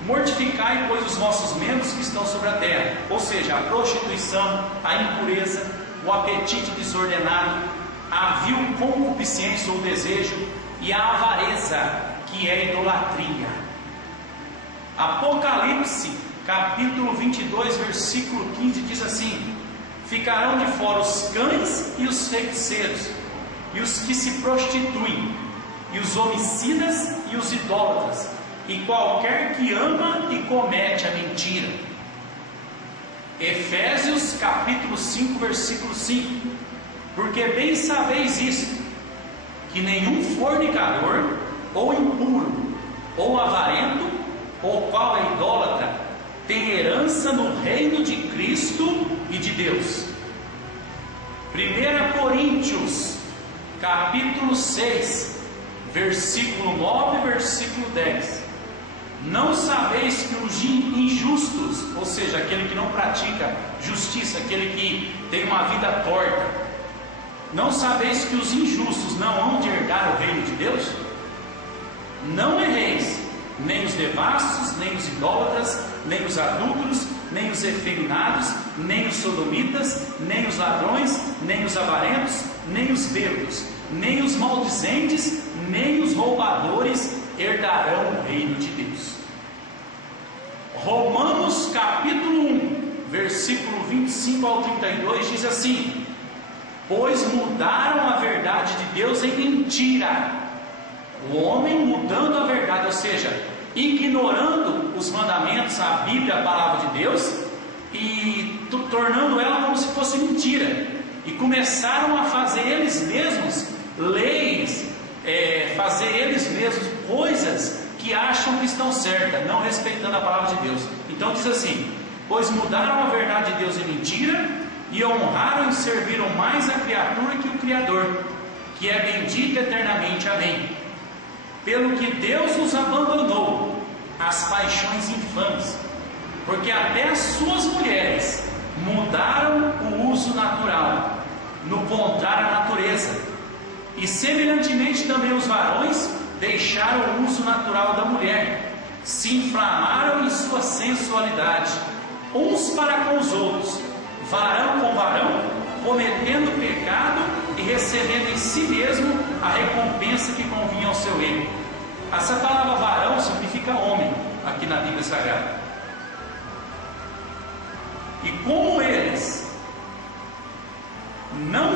mortificai, pois, os vossos membros que estão sobre a terra, ou seja, a prostituição, a impureza, o apetite desordenado, a vil concupiscência ou desejo e a avareza, que é idolatria. Apocalipse capítulo 22, versículo 15 diz assim: ficarão de fora os cães e os feiticeiros, e os que se prostituem, e os homicidas e os idólatras, e qualquer que ama e comete a mentira. Efésios capítulo 5, versículo 5: porque bem sabeis isto, que nenhum fornicador, ou impuro, ou avarento, o qual é idólatra, tem herança no reino de Cristo e de Deus. 1 Coríntios, capítulo 6, versículo 9 e versículo 10. Não sabeis que os injustos, ou seja, aquele que não pratica justiça, aquele que tem uma vida torta, não sabeis que os injustos não hão de herdar o reino de Deus? Não erreis, nem os devassos, nem os idólatras, nem os adúlteros, nem os efeminados, nem os sodomitas, nem os ladrões, nem os avarentos, nem os bêbados, nem os maldizentes, nem os roubadores herdarão o reino de Deus. Romanos capítulo 1, versículo 25 ao 32 diz assim: pois mudaram a verdade de Deus em mentira. O homem mudando a verdade, ou seja, ignorando os mandamentos, a Bíblia, a palavra de Deus, e tornando ela como se fosse mentira, e começaram a fazer eles mesmos leis, fazer eles mesmos coisas que acham que estão certas, não respeitando a palavra de Deus. Então diz assim: pois mudaram a verdade de Deus em mentira, e honraram e serviram mais a criatura que o Criador, que é bendito eternamente. Amém. Pelo que Deus os abandonou às paixões infames, porque até as suas mulheres mudaram o uso natural, no contrário à natureza, e semelhantemente também os varões deixaram o uso natural da mulher, se inflamaram em sua sensualidade, uns para com os outros, varão com varão, cometendo pecado e recebendo em si mesmo a recompensa que convinha ao seu erro. Essa palavra varão significa homem aqui na Bíblia Sagrada. E como eles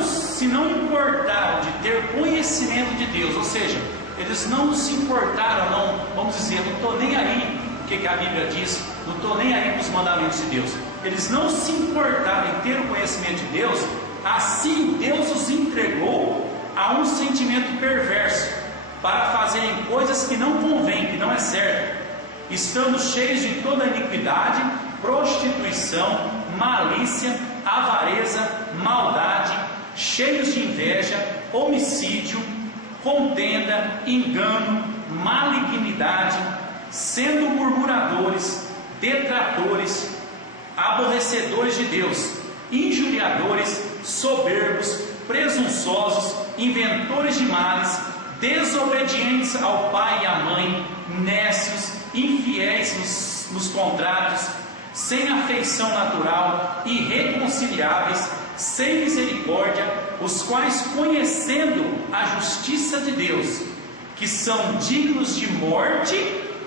se não importaram de ter conhecimento de Deus, ou seja, eles não se importaram, não, vamos dizer, não estou nem aí o que a Bíblia diz, não estou nem aí para os mandamentos de Deus. Eles não se importaram em ter o conhecimento de Deus. Assim Deus os entregou a um sentimento perverso, para fazerem coisas que não convém, que não é certo, estando cheios de toda iniquidade, prostituição, malícia, avareza, maldade, cheios de inveja, homicídio, contenda, engano, malignidade, sendo murmuradores, detratores, aborrecedores de Deus, injuriadores, soberbos, presunçosos, inventores de males, desobedientes ao pai e à mãe, nécios, infiéis nos contratos, sem afeição natural, irreconciliáveis, sem misericórdia, os quais, conhecendo a justiça de Deus, que são dignos de morte,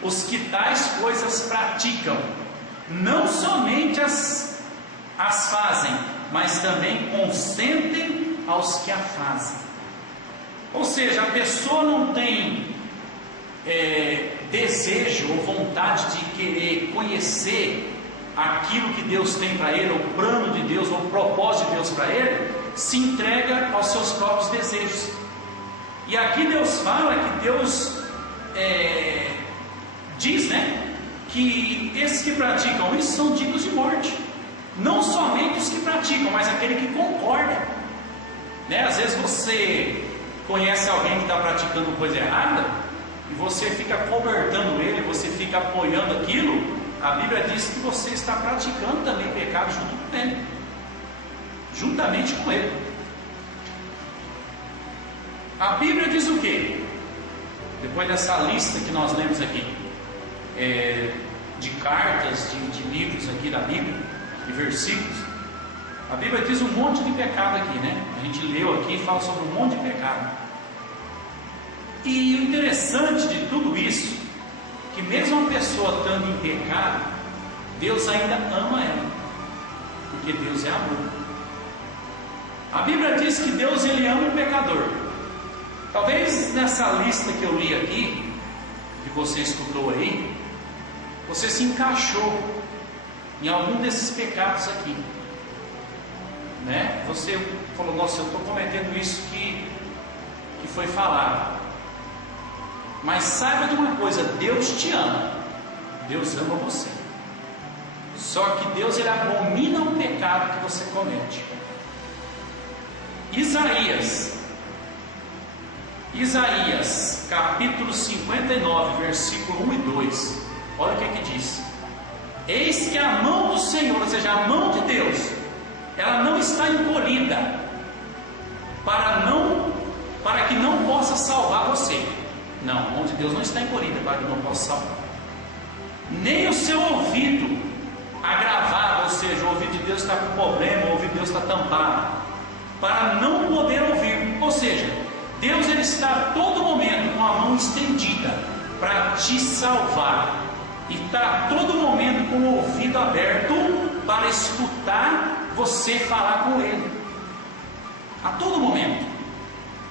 os que tais coisas praticam, não somente as fazem, mas também consentem aos que a fazem. Ou seja, a pessoa não tem desejo ou vontade de querer conhecer aquilo que Deus tem para ele, o plano de Deus, ou o propósito de Deus para ele, se entrega aos seus próprios desejos. E aqui Deus fala que Deus diz, que esses que praticam isso são dignos de morte. Não somente os que praticam, mas aquele que concorda. Às vezes você conhece alguém que está praticando coisa errada e você fica cobertando ele, você fica apoiando aquilo. A Bíblia diz que você está praticando também pecado junto com ele, juntamente com ele. A Bíblia diz o quê? Depois dessa lista que nós lemos aqui, de cartas, de livros aqui da Bíblia, de versículos, a Bíblia diz um monte de pecado aqui, A gente leu aqui e fala sobre um monte de pecado. E o interessante de tudo isso, que mesmo uma pessoa estando em pecado, Deus ainda ama ela, porque Deus é amor. A Bíblia diz que Deus ele ama o pecador. Talvez nessa lista que eu li aqui, que você escutou aí, você se encaixou em algum desses pecados aqui, Você falou: nossa, eu estou cometendo isso que foi falado. Mas saiba de uma coisa: Deus te ama. Deus ama você. Só que Deus, ele abomina o pecado que você comete. Isaías capítulo 59, versículo 1 e 2. Olha o que diz: eis que a mão do Senhor, ou seja, a mão de Deus, ela não está encolhida para que não possa salvar você. Não, a mão de Deus não está encolhida para que não possa salvar. Nem o seu ouvido agravado, ou seja, o ouvido de Deus está com problema, o ouvido de Deus está tampado, para não poder ouvir. Ou seja, Deus, ele está a todo momento com a mão estendida para te salvar, e está a todo momento com o ouvido aberto para escutar você falar com Ele, a todo momento.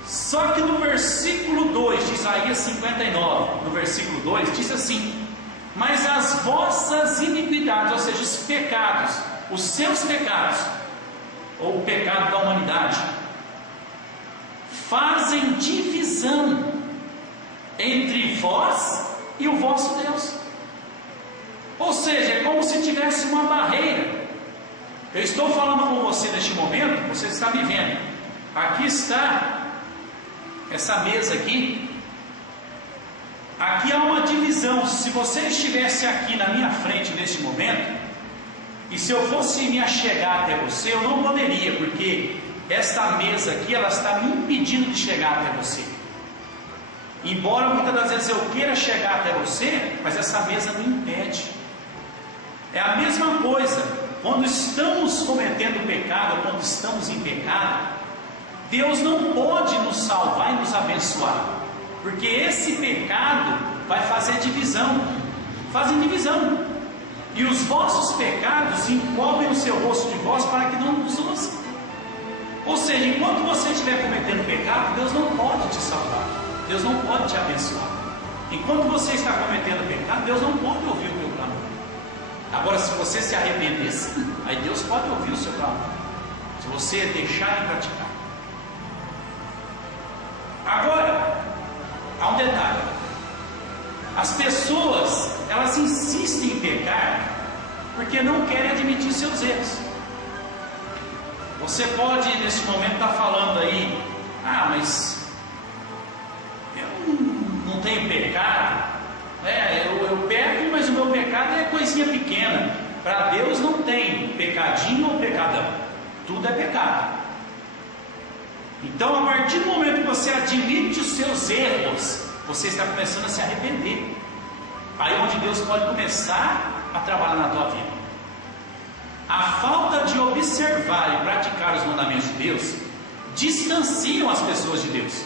Só que no versículo 2 de Isaías 59, no versículo 2, diz assim: mas as vossas iniquidades, ou seja, os pecados, os seus pecados, ou o pecado da humanidade, fazem divisão entre vós e o vosso Deus. Ou seja, é como se tivesse uma barreira. Eu estou falando com você neste momento, você está me vendo. Aqui está essa mesa aqui. Aqui há uma divisão. Se você estivesse aqui na minha frente neste momento, e se eu fosse me achegar até você, eu não poderia, porque esta mesa aqui, ela está me impedindo de chegar até você. Embora muitas das vezes eu queira chegar até você, mas essa mesa me impede. É a mesma coisa, quando estamos cometendo pecado, quando estamos em pecado, Deus não pode nos salvar e nos abençoar, porque esse pecado vai fazer divisão, fazem divisão, e os vossos pecados encobrem o seu rosto de vós para que não nos ouçam. Ou seja, enquanto você estiver cometendo pecado, Deus não pode te salvar, Deus não pode te abençoar. Enquanto você está cometendo pecado, Deus não pode ouvir o teu clamor. Agora, se você se arrepender, sim, aí Deus pode ouvir o seu clamor, se você deixar de praticar. Agora, há um detalhe: as pessoas, elas insistem em pecar porque não querem admitir seus erros. Você pode nesse momento estar falando aí: ah, mas eu não tenho pecado, eu peco, mas o meu pecado é coisinha pequena. Para Deus não tem pecadinho ou pecadão, tudo é pecado. Então, a partir do momento que você admite os seus erros, você está começando a se arrepender. Aí é onde Deus pode começar a trabalhar na tua vida. A falta de observar e praticar os mandamentos de Deus distanciam as pessoas de Deus.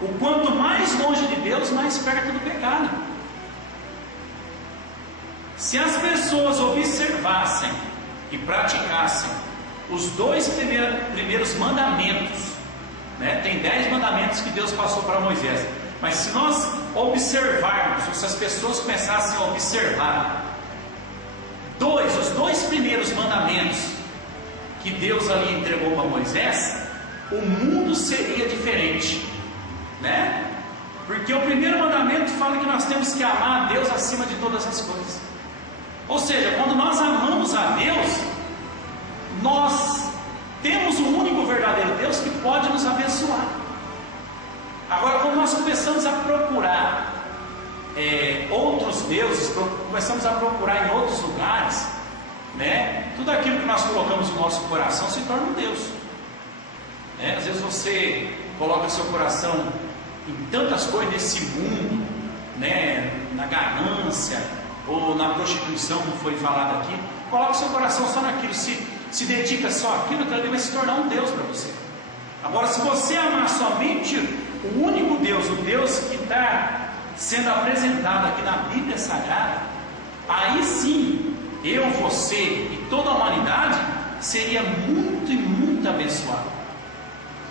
O quanto mais longe de Deus, mais perto do pecado. Se as pessoas observassem e praticassem os dois primeiros mandamentos, tem 10 mandamentos que Deus passou para Moisés, mas se nós observarmos, se as pessoas começassem a observar os dois primeiros mandamentos que Deus ali entregou para Moisés, o mundo seria diferente, porque o primeiro mandamento fala que nós temos que amar a Deus acima de todas as coisas. Ou seja, quando nós amamos a Deus, nós temos o único verdadeiro Deus que pode nos abençoar. Agora, quando nós começamos a procurar outros deuses, começamos a procurar em outros lugares, tudo aquilo que nós colocamos no nosso coração se torna um Deus. Às vezes você coloca seu coração em tantas coisas nesse mundo, na ganância ou na prostituição, como foi falado aqui. Coloca seu coração só naquilo, se dedica só àquilo, então ele vai se tornar um Deus para você. Agora, se você amar somente o único Deus, o Deus que está sendo apresentado aqui na Bíblia Sagrada, aí sim, eu, você e toda a humanidade seria muito e muito abençoado.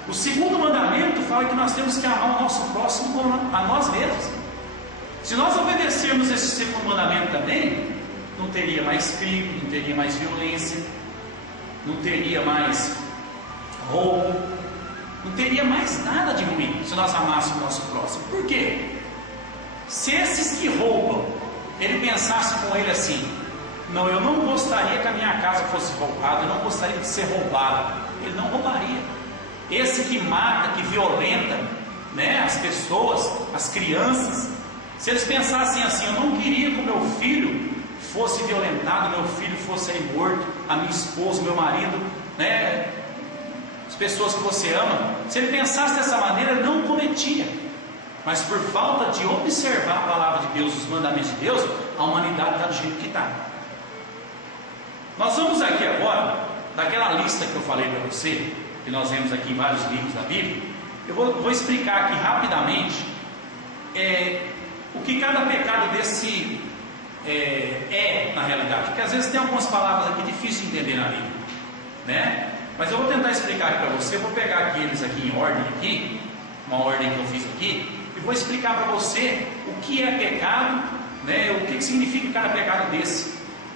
O segundo mandamento fala que nós temos que amar o nosso próximo como a nós mesmos. Se nós obedecermos esse segundo mandamento também, não teria mais crime, não teria mais violência, não teria mais roubo, não teria mais nada de ruim se nós amássemos o nosso próximo. Por quê? Se esses que roubam, ele pensasse com ele assim: não, eu não gostaria que a minha casa fosse roubada, eu não gostaria de ser roubado, ele não roubaria. Esse que mata, que violenta, né, as pessoas, as crianças, se eles pensassem assim: eu não queria que o meu filho fosse violentado, meu filho fosse aí morto, a minha esposa, meu marido, né, as pessoas que você ama, se ele pensasse dessa maneira, ele não cometia. Mas por falta de observar a palavra de Deus, os mandamentos de Deus, a humanidade está do jeito que está. Nós vamos aqui agora, daquela lista que eu falei para você, que nós vemos aqui em vários livros da Bíblia, eu vou explicar aqui rapidamente o que cada pecado desse na realidade, porque às vezes tem algumas palavras aqui difíceis de entender na Bíblia, né? Mas eu vou tentar explicar aqui para você. Eu vou pegar aqui eles aqui em ordem aqui, uma ordem que eu fiz aqui, e vou explicar para você o que é pecado, né? O que significa cada pecado desse.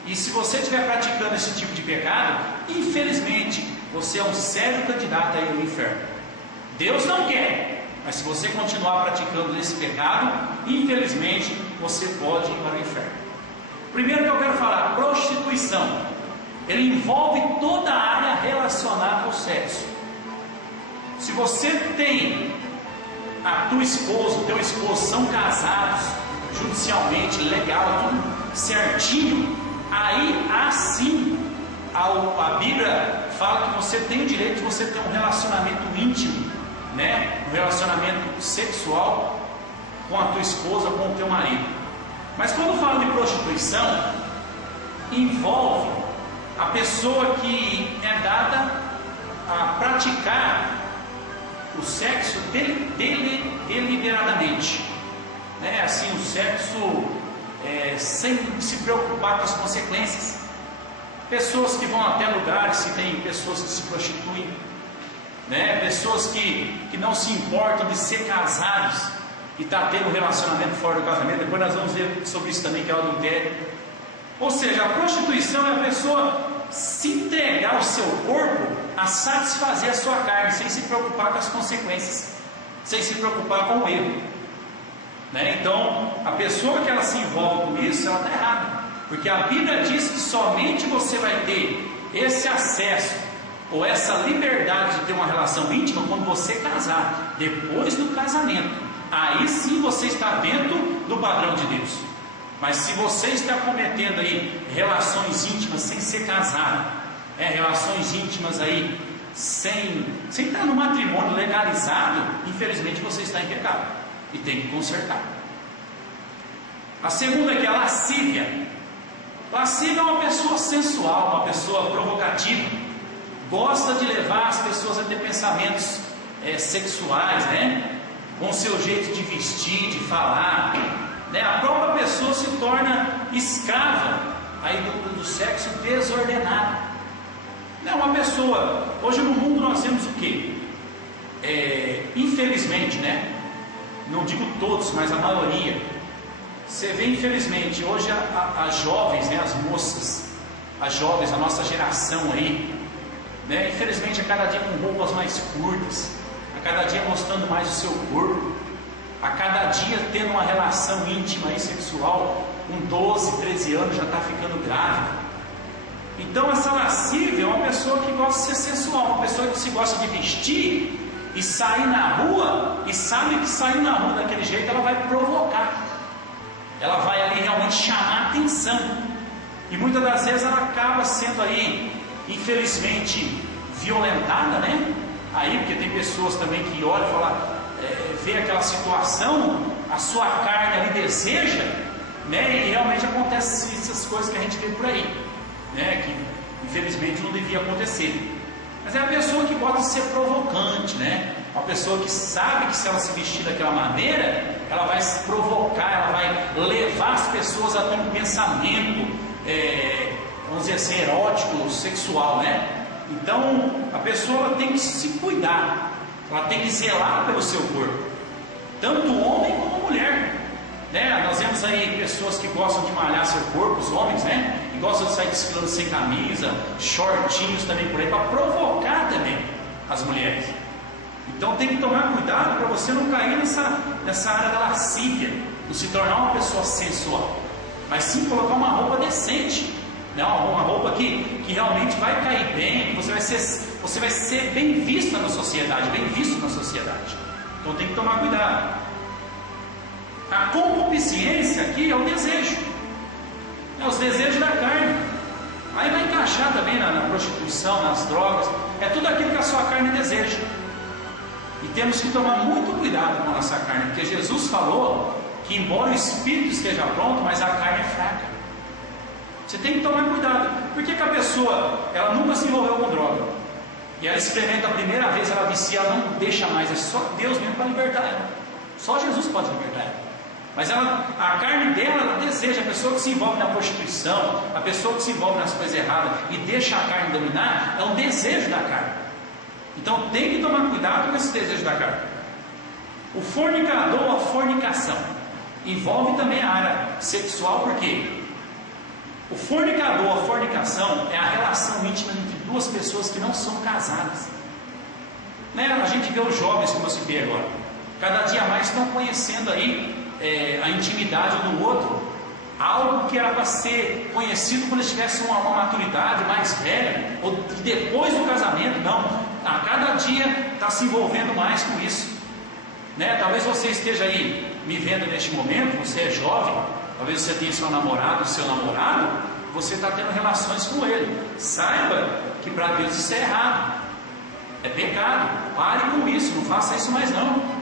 E se você estiver praticando esse tipo de pecado, infelizmente você é um sério candidato a ir ao inferno. Deus não quer, mas se você continuar praticando esse pecado, infelizmente você pode ir para o inferno. Primeiro que eu quero falar, prostituição. Ele envolve toda a área relacionada ao sexo. Se você tem a tua esposa, o teu esposo são casados judicialmente, legal, tudo certinho, aí assim a Bíblia fala que você tem o direito de você ter um relacionamento íntimo, né? Um relacionamento sexual com a tua esposa, com o teu marido. Mas quando fala de prostituição, envolve a pessoa que é dada a praticar o sexo deliberadamente, né? Assim, o sexo sem se preocupar com as consequências. Pessoas que vão até lugares que tem pessoas que se prostituem, né? Pessoas que não se importam de ser casados e está tendo um relacionamento fora do casamento. Depois nós vamos ver sobre isso também, que é o adultério. Ou seja, a prostituição é a pessoa se entregar o seu corpo a satisfazer a sua carne, sem se preocupar com as consequências, sem se preocupar com o erro, né? Então, a pessoa que ela se envolve com isso, ela está errada, porque a Bíblia diz que somente você vai ter esse acesso ou essa liberdade de ter uma relação íntima quando você casar. Depois do casamento, aí sim você está dentro do padrão de Deus. Mas se você está cometendo aí relações íntimas sem ser casado, relações íntimas aí sem estar no matrimônio legalizado, infelizmente você está em pecado e tem que consertar. A segunda é que é a lascívia. Lascívia é uma pessoa sensual, uma pessoa provocativa, gosta de levar as pessoas a ter pensamentos sexuais, né? Com o seu jeito de vestir, de falar, né? A própria pessoa se torna escrava aí do sexo desordenado. Né? Uma pessoa, hoje no mundo nós temos o quê? Infelizmente, né? Não digo todos, mas a maioria. Você vê, infelizmente, hoje as jovens, né? As moças, as jovens, a nossa geração aí, né? Infelizmente a cada dia com roupas mais curtas, a cada dia mostrando mais o seu corpo, a cada dia tendo uma relação íntima e sexual, com 12, 13 anos já está ficando grávida. Então essa lascívia é uma pessoa que gosta de ser sensual, uma pessoa que se gosta de vestir e sair na rua, e sabe que sair na rua daquele jeito ela vai provocar, ela vai ali realmente chamar atenção, e muitas das vezes ela acaba sendo aí, infelizmente, violentada, né? Aí, porque tem pessoas também que olham e falam, vê aquela situação, a sua carne ali deseja, né? E realmente acontece essas coisas que a gente vê por aí, né? Que infelizmente não devia acontecer. Mas é a pessoa que gosta de ser provocante, né? Uma pessoa que sabe que se ela se vestir daquela maneira, ela vai se provocar, ela vai levar as pessoas a ter um pensamento, vamos dizer assim, erótico, sexual, né? Então, a pessoa tem que se cuidar, ela tem que zelar pelo seu corpo, tanto o homem como a mulher, né? Nós vemos aí pessoas que gostam de malhar seu corpo, os homens, né? E gostam de sair desfilando sem camisa, shortinhos também por aí, para provocar também as mulheres. Então tem que tomar cuidado para você não cair nessa área da lascívia, não se tornar uma pessoa sensual. mas sim colocar uma roupa decente, né? Uma roupa que realmente vai cair bem, você vai ser bem vista na sociedade, bem visto na sociedade. Então tem que tomar cuidado. A concupiscência aqui é o desejo, é os desejos da carne. Aí vai encaixar também na prostituição, nas drogas, é tudo aquilo que a sua carne deseja. E temos que tomar muito cuidado com a nossa carne, porque Jesus falou que embora o espírito esteja pronto, mas a carne é fraca. Você tem que tomar cuidado. Por que a pessoa, ela nunca se envolveu com droga, e ela experimenta a primeira vez, ela vicia, ela não deixa mais, é só Deus mesmo para libertar ela. Só Jesus pode libertar ela. Mas a carne dela, ela deseja. A pessoa que se envolve na prostituição, a pessoa que se envolve nas coisas erradas e deixa a carne dominar, é um desejo da carne. Então tem que tomar cuidado com esse desejo da carne. O fornicador, a fornicação, envolve também a área sexual, porque o fornicador, a fornicação, é a relação íntima entre duas pessoas que não são casadas. Né? A gente vê os jovens, como eu citei agora, cada dia mais estão conhecendo aí a intimidade um do outro, algo que era para ser conhecido quando eles tivessem uma maturidade mais velha, ou depois do casamento. Não, a cada dia está se envolvendo mais com isso, né? Talvez você esteja aí me vendo neste momento, você é jovem, talvez você tenha seu namorado, você está tendo relações com ele. Saiba que para Deus isso é errado, é pecado. Pare com isso, não faça isso mais não.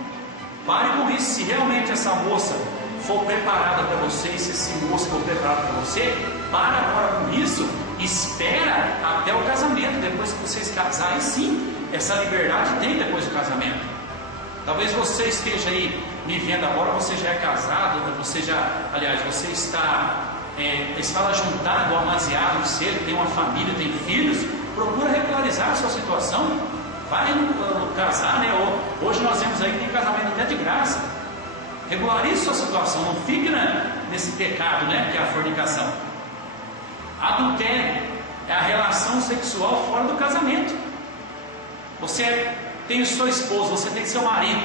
Pare com isso. Se realmente essa moça for preparada para você, se esse moço for preparado para você, para agora com isso, espera até o casamento. Depois que vocês casarem, sim, essa liberdade tem depois do casamento. Talvez você esteja aí me vendo agora, você já é casado, você está juntado, amaziado, cedo, tem uma família, tem filhos. Procura regularizar a sua situação. Vai no casar, né? Hoje nós vemos aí que tem casamento até de graça. Regularize sua situação, não fique nesse pecado, né? Que é a fornicação. Adultério é a relação sexual fora do casamento. Você tem o seu esposo, você tem seu marido,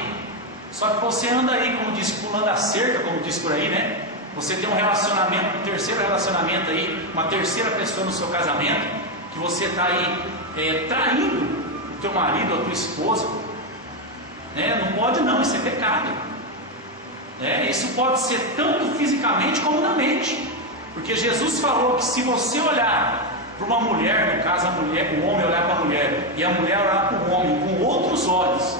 só que você anda aí, como diz, pulando a cerca, como diz por aí, né? Você tem um relacionamento, um terceiro relacionamento aí, uma terceira pessoa no seu casamento, que você está aí traindo o teu marido ou a tua esposa, né? Não pode não, isso é pecado, né? Isso pode ser tanto fisicamente como na mente, porque Jesus falou que se você olhar para uma mulher, no caso o homem olhar para a mulher e a mulher olhar para o homem com outros olhos,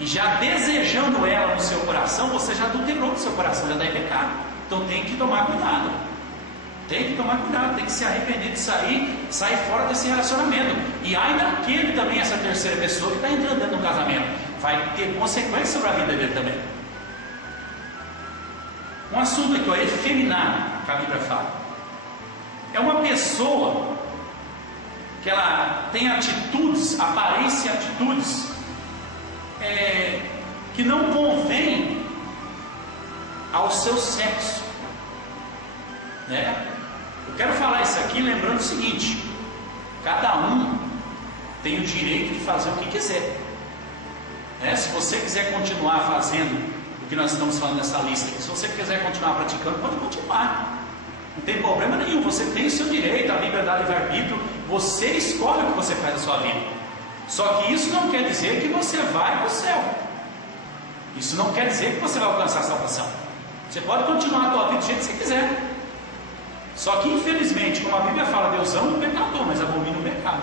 e já desejando ela no seu coração, você já adulterou no seu coração, já está em pecado. Então tem que tomar cuidado. Tem que tomar cuidado, tem que se arrepender de sair fora desse relacionamento. E ainda aquele também, essa terceira pessoa que está entrando dentro do casamento, vai ter consequências sobre a vida dele também. Um assunto aqui, efeminado, que a Bíblia fala. É uma pessoa que ela tem atitudes, aparência e atitudes que não convém ao seu sexo, né? Eu quero falar isso aqui lembrando o seguinte: cada um tem o direito de fazer o que quiser, né? Se você quiser continuar fazendo o que nós estamos falando nessa lista aqui, se você quiser continuar praticando, pode continuar, não tem problema nenhum. Você tem o seu direito, a Bíblia dá livre-arbítrio, você escolhe o que você faz da sua vida. Só que isso não quer dizer que você vai para o céu. Isso não quer dizer que você vai alcançar a salvação. Você pode continuar a tua vida do jeito que você quiser. Só que infelizmente, como a Bíblia fala, Deus ama o pecador, mas abomina o pecado.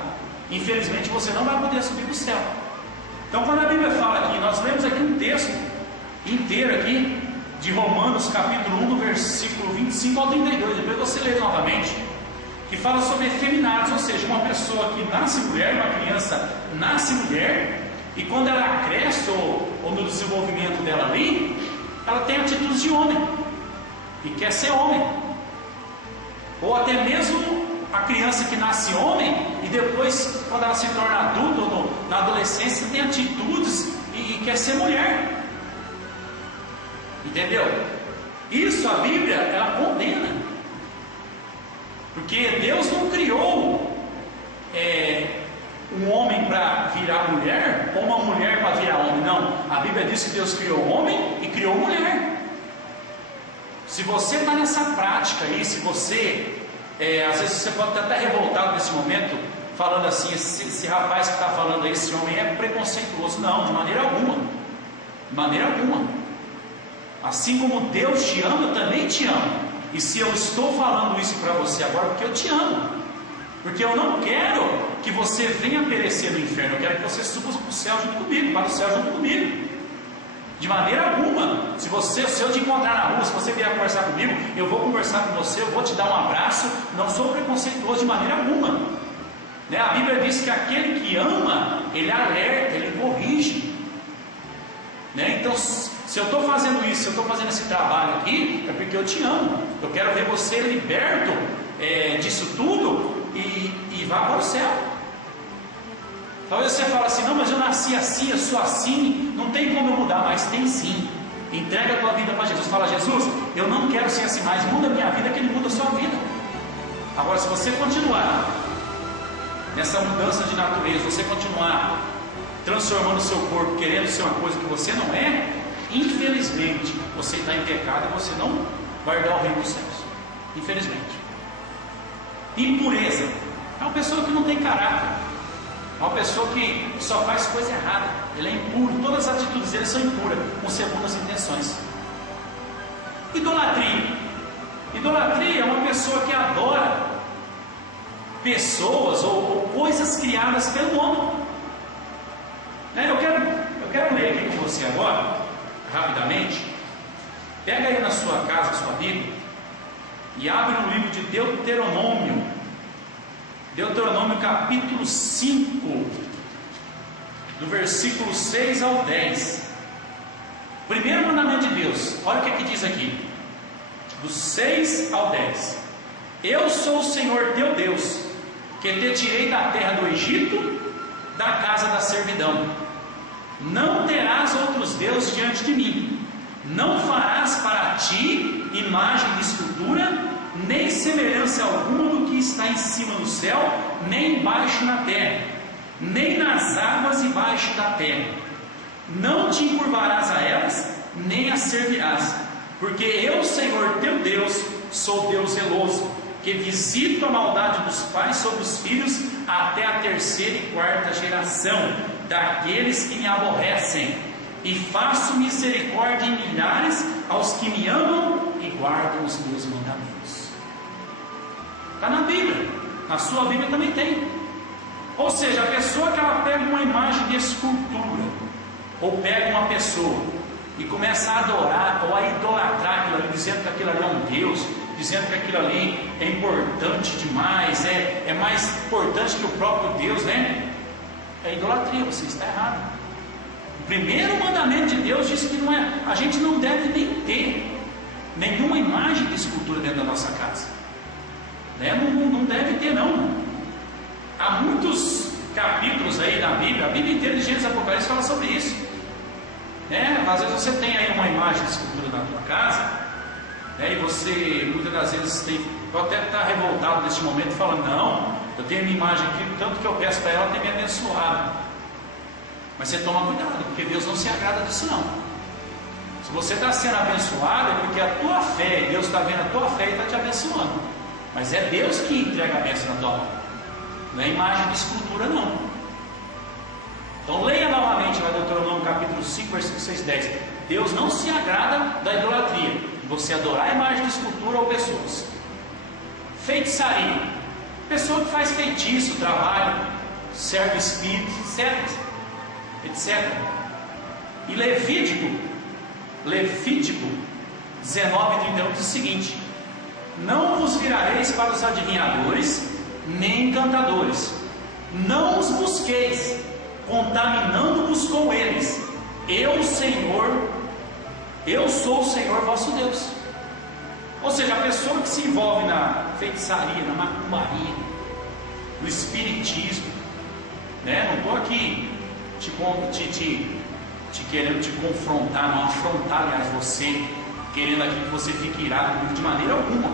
Infelizmente você não vai poder subir para o céu. Então quando a Bíblia fala aqui, nós lemos aqui um texto inteiro aqui de Romanos capítulo 1, do versículo 25 ao 32. Depois você lê novamente, que fala sobre efeminados, ou seja, uma pessoa que nasce mulher, uma criança nasce mulher, e quando ela cresce ou no desenvolvimento dela ali, ela tem atitudes de homem e quer ser homem. Ou até mesmo a criança que nasce homem e depois, quando ela se torna adulta ou na adolescência, tem atitudes e quer ser mulher. Entendeu? Isso a Bíblia, ela condena. Porque Deus não criou um homem para virar mulher, ou uma mulher para virar homem. Não, a Bíblia diz que Deus criou homem e criou mulher. Se você está nessa prática aí, se você, às vezes você pode estar até revoltado nesse momento, falando assim, esse rapaz que está falando aí, esse homem é preconceituoso. Não, de maneira alguma. De maneira alguma. Assim como Deus te ama, eu também te amo. E se eu estou falando isso para você agora, porque eu te amo. Porque eu não quero que você venha perecer no inferno. Eu quero que você suba para o céu junto comigo, para o céu junto comigo. De maneira alguma. Se eu te encontrar na rua, se você vier conversar comigo, eu vou conversar com você, eu vou te dar um abraço. Não sou preconceituoso de maneira alguma. Né? A Bíblia diz que aquele que ama, ele alerta, ele corrige. Né? Então, se eu estou fazendo isso, se eu estou fazendo esse trabalho aqui, é porque eu te amo. Eu quero ver você liberto disso tudo e vá para o céu. Talvez você fale assim, não, mas eu nasci assim, eu sou assim, não tem como eu mudar, mas tem sim. Entrega a tua vida para Jesus. Fala, Jesus, eu não quero ser assim mais, muda a minha vida, que Ele muda a sua vida. Agora, se você continuar nessa mudança de natureza, você continuar transformando o seu corpo, querendo ser uma coisa que você não é, infelizmente, você está em pecado e você não vai herdar o reino dos céus. Infelizmente. Impureza é uma pessoa que não tem caráter, é uma pessoa que só faz coisa errada, ele é impuro, todas as atitudes dele são impuras, com segundas intenções. Idolatria é uma pessoa que adora pessoas ou coisas criadas pelo homem. Eu quero ler aqui com você agora, rapidamente. Pega aí na sua casa a sua Bíblia e abre no livro de Deuteronômio. Deuteronômio capítulo 5, do versículo 6 ao 10. Primeiro mandamento de Deus, olha o que diz aqui, do 6 ao 10. Eu sou o Senhor teu Deus, que te tirei da terra do Egito, da casa da servidão. Não terás outros deuses diante de mim. Não farás para ti imagem de escultura, nem semelhança alguma do que está em cima do céu, nem embaixo na terra, nem nas águas embaixo da terra. Não te encurvarás a elas, nem as servirás, porque eu, Senhor teu Deus, sou Deus zeloso, que visito a maldade dos pais sobre os filhos até a terceira e quarta geração daqueles que me aborrecem, e faço misericórdia em milhares aos que me amam e guardam os meus mandamentos. Está na Bíblia, na sua Bíblia também tem. Ou seja, a pessoa que ela pega uma imagem de escultura, ou pega uma pessoa e começa a adorar ou a idolatrar aquilo ali, dizendo que aquilo ali é um Deus, dizendo que aquilo ali é importante demais, é mais importante que o próprio Deus, né? É idolatria, você está errado. O primeiro mandamento de Deus diz que a gente não deve nem ter nenhuma imagem de escultura dentro da nossa casa, né? Não deve ter, não. Há muitos capítulos aí na Bíblia, a Bíblia inteira de Gênesis e Apocalipse fala sobre isso, né? Às vezes você tem aí uma imagem de escultura na tua casa, né? E você muitas das vezes pode até estar revoltado nesse momento, falando, não, eu tenho a minha imagem aqui, tanto que eu peço para ela ter me abençoado. Mas você toma cuidado, porque Deus não se agrada disso não. Se você está sendo abençoado, é porque a tua fé, Deus está vendo a tua fé e está te abençoando. Mas é Deus que entrega a bênção na tua mão, não é imagem de escultura não. Então leia novamente lá Deuteronômio capítulo 5, versículo 6 e 10. Deus não se agrada da idolatria, de você adorar a imagem de escultura ou pessoas. Feitiçaria, pessoa que faz feitiço, trabalho, serve espíritos, etc. E Levítico 19:31 diz o seguinte: não vos virareis para os adivinhadores, nem encantadores, não os busqueis, contaminando-vos com eles. Eu sou o Senhor vosso Deus. Ou seja, a pessoa que se envolve na feitiçaria, na macumbaria, no espiritismo, né? Não estou aqui te querendo te confrontar, não afrontar, aliás, você, querendo aqui que você fique irado comigo de maneira alguma.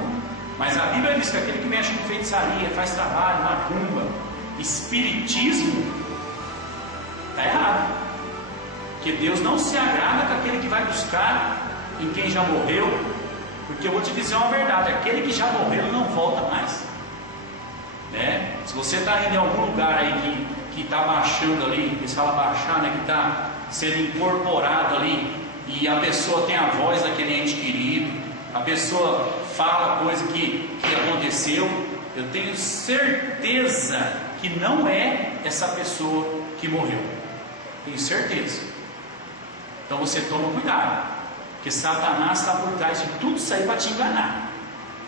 Mas a Bíblia diz que aquele que mexe com feitiçaria, faz trabalho, macumba, espiritismo, está errado. Porque Deus não se agrada com aquele que vai buscar em quem já morreu, Porque eu vou te dizer uma verdade: aquele que já morreu não volta mais, né? Se você está indo em algum lugar aí que está baixando ali, eles falam baixar, né? Que está sendo incorporado ali, e a pessoa tem a voz daquele ente querido, a pessoa fala coisa que aconteceu, eu tenho certeza que não é essa pessoa que morreu. Tenho certeza. Então você toma cuidado, porque Satanás está por trás de tudo isso aí para te enganar.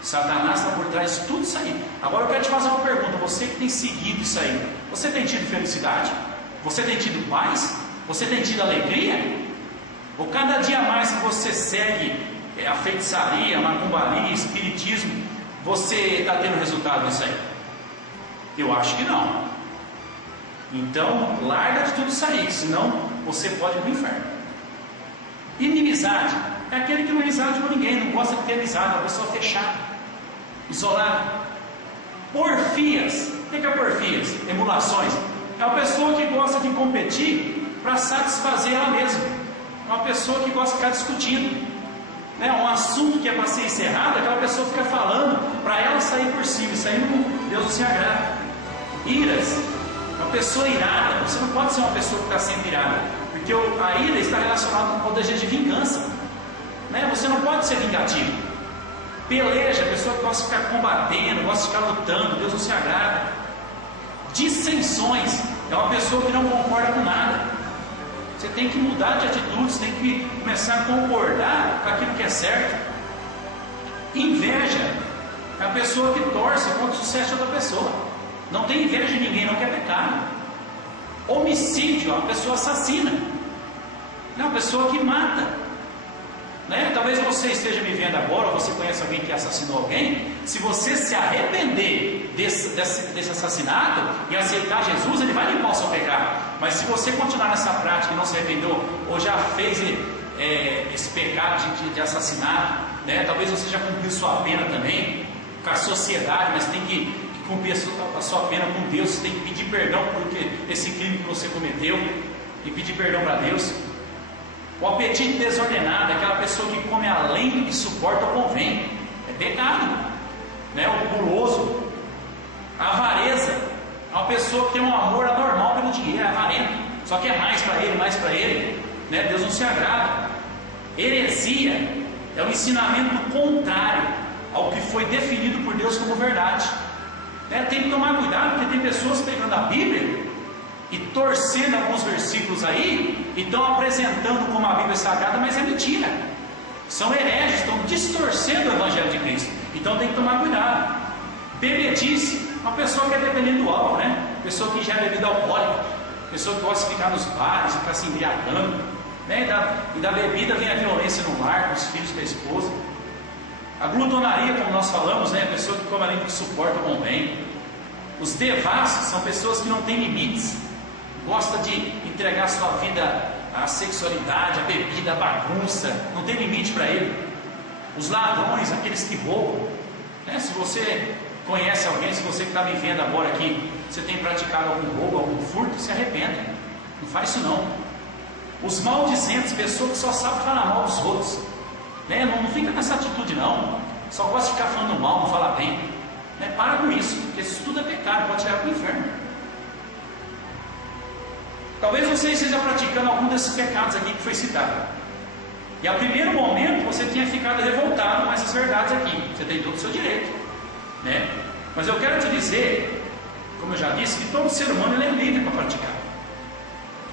Satanás está por trás de tudo isso aí. Agora eu quero te fazer uma pergunta: você que tem seguido isso aí, você tem tido felicidade? Você tem tido paz? Você tem tido alegria? Ou cada dia mais que você segue a feitiçaria, a macumbaria, espiritismo, você está tendo resultado nisso aí? Eu acho que não. Então larga de tudo isso aí, senão você pode ir para o inferno. Inimizade é aquele que não é amizade com ninguém, não gosta de ter amizade, é uma pessoa fechada, isolada. Porfias, o que é porfias? Emulações. É uma pessoa que gosta de competir para satisfazer ela mesma. É uma pessoa que gosta de ficar discutindo, né? Um assunto que é para ser encerrado, aquela pessoa fica falando para ela sair por cima. Isso aí Deus não se agrada. Iras, uma pessoa irada. Você não pode ser uma pessoa que está sempre irada, porque a ira está relacionada com o desejo de vingança, né? Você não pode ser vingativo. Peleja, a pessoa que gosta de ficar combatendo, gosta de ficar lutando, Deus não se agrada. Dissensões, é uma pessoa que não concorda com nada. Você tem que mudar de atitude, você tem que começar a concordar com aquilo que é certo. Inveja é a pessoa que torce contra o sucesso de outra pessoa. Não tem inveja de ninguém, não quer pecado. Homicídio é uma pessoa assassina, é uma pessoa que mata, né? Talvez você esteja me vendo agora, ou você conhece alguém que assassinou alguém. Se você se arrepender desse assassinato e aceitar Jesus, ele vai limpar o seu pecado. Mas se você continuar nessa prática e não se arrependeu, ou já fez esse pecado de assassinato, né? Talvez você já cumpriu sua pena também com a sociedade, mas tem que cumprir a sua pena com Deus. Você tem que pedir perdão por esse crime que você cometeu e pedir perdão para Deus. O apetite desordenado é aquela pessoa que come além do que suporta ou convém, é pecado, né? O guloso. A avareza é uma pessoa que tem um amor anormal pelo dinheiro, é avarento, só quer mais para ele, né? Deus não se agrada. Heresia é o ensinamento contrário ao que foi definido por Deus como verdade, né? Tem que tomar cuidado, porque tem pessoas pegando a Bíblia e torcendo alguns versículos aí, e estão apresentando como a Bíblia é sagrada, mas é mentira. São hereges, estão distorcendo o Evangelho de Cristo. Então tem que tomar cuidado. Bebedice, uma pessoa que é dependente do álcool, né? Pessoa que já é bebida alcoólica, pessoa que gosta de ficar nos bares, ficar se embriagando, né? E da bebida vem a violência no lar, com os filhos, com a esposa. A glutonaria, como nós falamos, né? A pessoa que come além do que suporta ou convém. Os devassos são pessoas que não têm limites, gosta de entregar sua vida à sexualidade, à bebida, à bagunça, não tem limite para ele. Os ladrões, aqueles que roubam, né? Se você conhece alguém, se você que está me vendo agora aqui, você tem praticado algum roubo, algum furto, se arrependa, não faz isso não. Os maldizentes, pessoas que só sabem falar mal dos outros, né? Não fica nessa atitude não, só gosta de ficar falando mal, não falar bem, né? Para com isso, porque isso tudo é pecado, pode tirar para o inferno. Talvez você esteja praticando algum desses pecados aqui que foi citado, e a primeiro momento você tenha ficado revoltado com essas verdades aqui. Você tem todo o seu direito, né? Mas eu quero te dizer, como eu já disse, que todo ser humano ele é livre para praticar.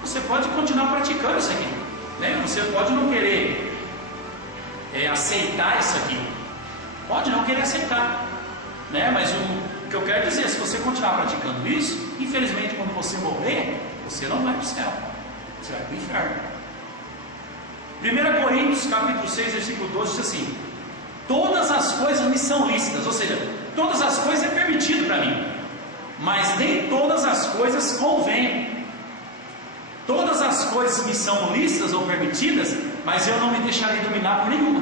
Você pode continuar praticando isso aqui, né? Você pode não querer aceitar isso aqui, pode não querer aceitar, né? Mas o que eu quero dizer, se você continuar praticando isso, infelizmente quando você morrer, você não vai para o céu, você vai para o inferno. 1 Coríntios capítulo 6, versículo 12 diz assim: todas as coisas me são lícitas, ou seja, todas as coisas é permitido para mim, mas nem todas as coisas convêm. Todas as coisas me são lícitas ou permitidas, mas eu não me deixarei dominar por nenhuma.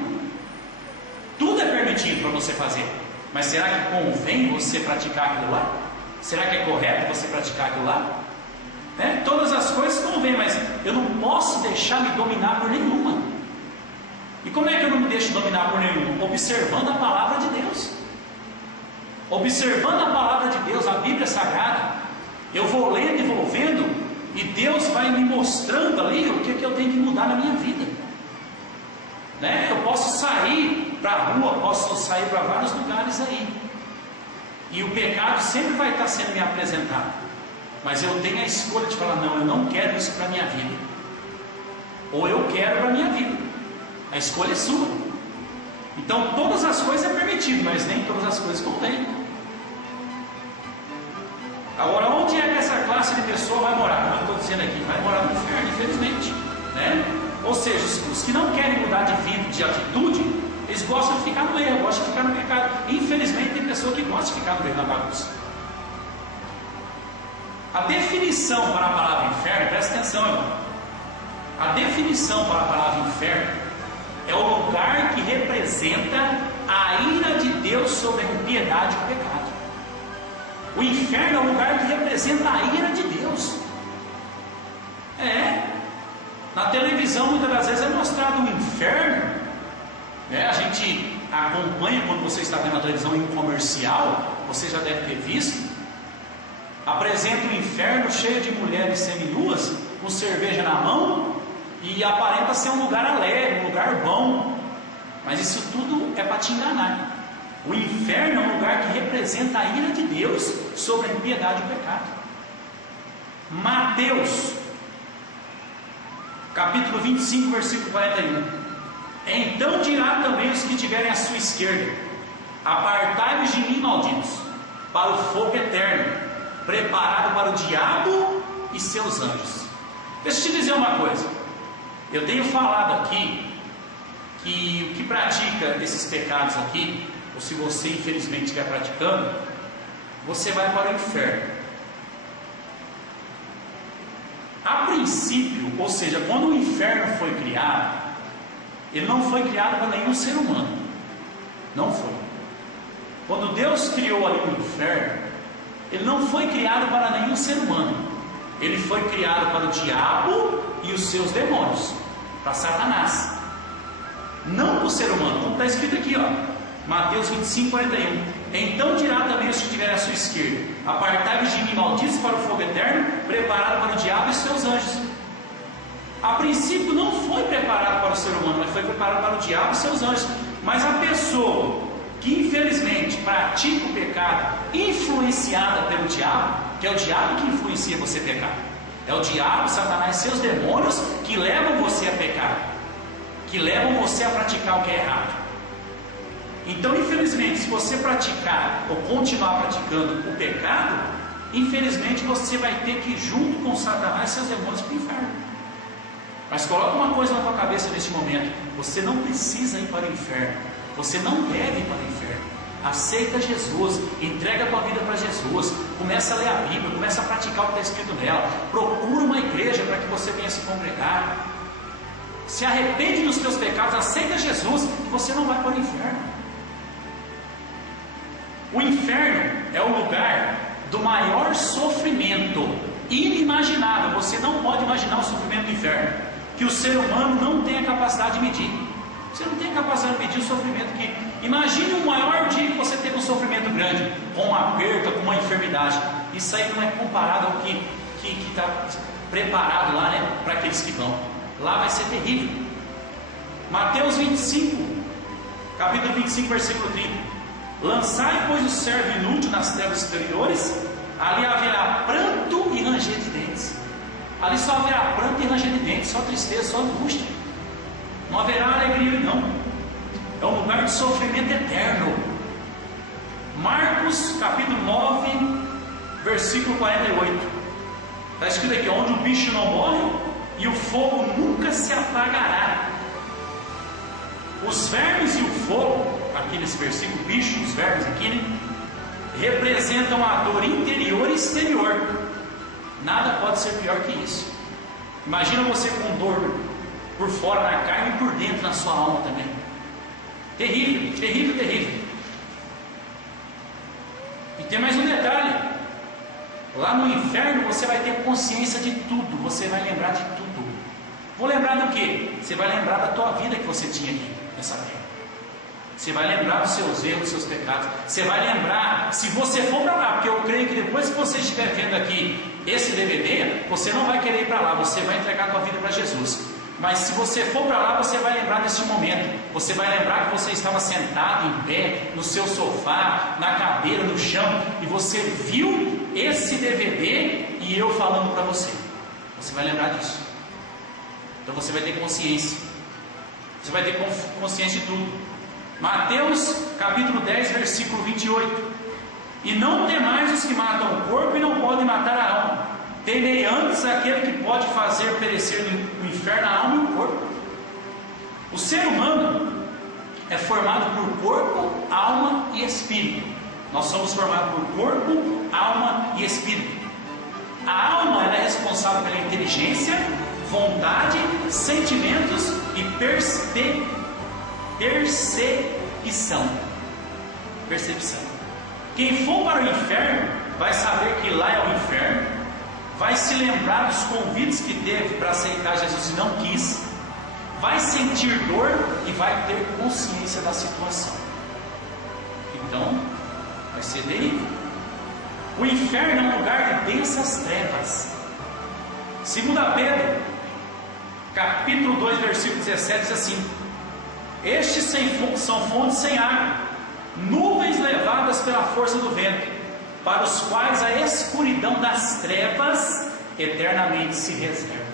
Tudo é permitido para você fazer, mas será que convém você praticar aquilo lá? Será que é correto você praticar aquilo lá? Né? Todas as coisas convêm, mas eu não posso deixar me dominar por nenhuma. E como é que eu não me deixo dominar por nenhum? Observando a palavra de Deus. Observando a palavra de Deus, a Bíblia Sagrada. Eu vou lendo e vou vendo, e Deus vai me mostrando ali o que é que eu tenho que mudar na minha vida. Né? Eu posso sair para a rua, posso sair para vários lugares aí. E o pecado sempre vai estar sendo me apresentado. Mas eu tenho a escolha de falar, não, eu não quero isso para a minha vida. Ou eu quero para a minha vida. A escolha é sua. Então todas as coisas é permitido, mas nem todas as coisas convêm. Agora, onde é que essa classe de pessoa vai morar? Não estou dizendo aqui, vai morar no inferno, infelizmente, né? Ou seja, os que não querem mudar de vida, de atitude, eles gostam de ficar no erro, gostam de ficar no pecado. Infelizmente tem pessoa que gosta de ficar no meio da bagunça. A definição para a palavra inferno, presta atenção, irmão. A definição para a palavra inferno é o lugar que representa a ira de Deus sobre a impiedade e o pecado. O inferno é o lugar que representa a ira de Deus. Na televisão muitas das vezes é mostrado o inferno. A gente acompanha quando você está vendo a televisão em um comercial, você já deve ter visto. Apresenta o inferno cheio de mulheres seminuas, com cerveja na mão, e aparenta ser um lugar alegre, um lugar bom. Mas isso tudo é para te enganar. O inferno é um lugar que representa a ira de Deus sobre a impiedade e o pecado. Mateus, capítulo 25, versículo 41. Então dirá também os que tiverem à sua esquerda: apartai-vos de mim, malditos, para o fogo eterno, preparado para o diabo e seus anjos. Deixa eu te dizer uma coisa. Eu tenho falado aqui que o que pratica esses pecados aqui, ou se você infelizmente estiver praticando, você vai para o inferno. A princípio, ou seja, quando o inferno foi criado, ele não foi criado para nenhum ser humano. Não foi. Quando Deus criou ali o inferno, ele não foi criado para nenhum ser humano. Ele foi criado para o diabo e os seus demônios, para Satanás. Não para o ser humano, como está escrito aqui, Mateus 25, 41. Então dirá também os que estiverem à sua esquerda: apartai-vos de mim, malditos, para o fogo eterno, preparado para o diabo e seus anjos. A princípio não foi preparado para o ser humano, mas foi preparado para o diabo e seus anjos. Mas a pessoa que infelizmente pratica o pecado, influenciada pelo diabo, que é o diabo que influencia você a pecar, é o diabo, Satanás e seus demônios que levam você a pecar, que levam você a praticar o que é errado. Então, infelizmente, se você praticar ou continuar praticando o pecado, infelizmente você vai ter que ir junto com Satanás e seus demônios para o inferno. Mas coloca uma coisa na tua cabeça neste momento: você não precisa ir para o inferno, você não deve ir para o inferno. Aceita Jesus, entrega a tua vida para Jesus, começa a ler a Bíblia, começa a praticar o que está escrito nela, procura uma igreja para que você venha se congregar, se arrepende dos teus pecados, aceita Jesus e você não vai para o inferno. O inferno é o lugar do maior sofrimento inimaginável. Você não pode imaginar o sofrimento do inferno, que o ser humano não tem a capacidade de medir. Você não tem a capacidade de medir o sofrimento que... Imagine o maior dia que você teve um sofrimento grande, com uma perda, com uma enfermidade. Isso aí não é comparado ao que está preparado lá, para aqueles que vão. Lá vai ser terrível. Mateus 25, capítulo 25, versículo 30. Lançai, pois, o servo inútil nas trevas exteriores, ali haverá pranto e ranger de dentes. Ali só haverá pranto e ranger de dentes, só tristeza, só angústia. Não haverá alegria, não. É um lugar de sofrimento eterno. Marcos capítulo 9, versículo 48. Está escrito aqui: onde o bicho não morre e o fogo nunca se apagará. Os vermes e o fogo, aqui nesse versículo, bicho, os vermes aqui, representam a dor interior e exterior. Nada pode ser pior que isso. Imagina você com dor por fora na carne e por dentro na sua alma também. Terrível, terrível, terrível. E tem mais um detalhe: lá no inferno você vai ter consciência de tudo, você vai lembrar de tudo. Vou lembrar do quê? Você vai lembrar da tua vida que você tinha aqui nessa terra. Você vai lembrar dos seus erros, dos seus pecados. Você vai lembrar, se você for para lá, porque eu creio que depois que você estiver vendo aqui esse DVD, você não vai querer ir para lá, você vai entregar a tua vida para Jesus. Mas se você for para lá, você vai lembrar desse momento. Você vai lembrar que você estava sentado em pé, no seu sofá, na cadeira, no chão, e você viu esse DVD e eu falando para você. Você vai lembrar disso. Então você vai ter consciência. Você vai ter consciência de tudo. Mateus capítulo 10, versículo 28. E não temais os que matam o corpo e não podem matar a alma. Temei antes aquele que pode fazer perecer no inferno a alma e o corpo. O ser humano é formado por corpo, alma e espírito. Nós somos formados por corpo, alma e espírito. A alma ela é responsável pela inteligência, vontade, sentimentos e percepção. Quem for para o inferno vai saber que lá é o inferno, vai se lembrar dos convites que teve para aceitar Jesus e não quis, vai sentir dor e vai ter consciência da situação. Então vai ser terrível. O inferno é um lugar de densas trevas. 2 Pedro capítulo 2 versículo 17 diz assim: estes são fontes sem água, nuvens levadas pela força do vento, para os quais a escuridão das trevas eternamente se reserva.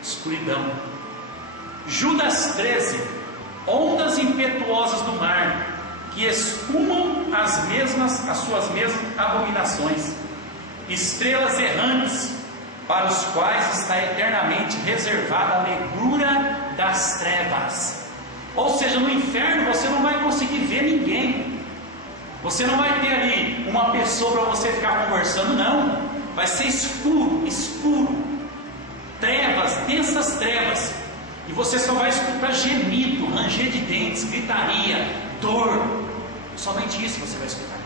Escuridão. Judas 13, ondas impetuosas do mar, que espumam as suas mesmas abominações, estrelas errantes, para os quais está eternamente reservada a negrura das trevas. Ou seja, no inferno você não vai conseguir ver ninguém. Você não vai ter ali uma pessoa para você ficar conversando, não. Vai ser escuro, trevas, densas trevas. E você só vai escutar gemido, ranger de dentes, gritaria, dor. Somente isso você vai escutar.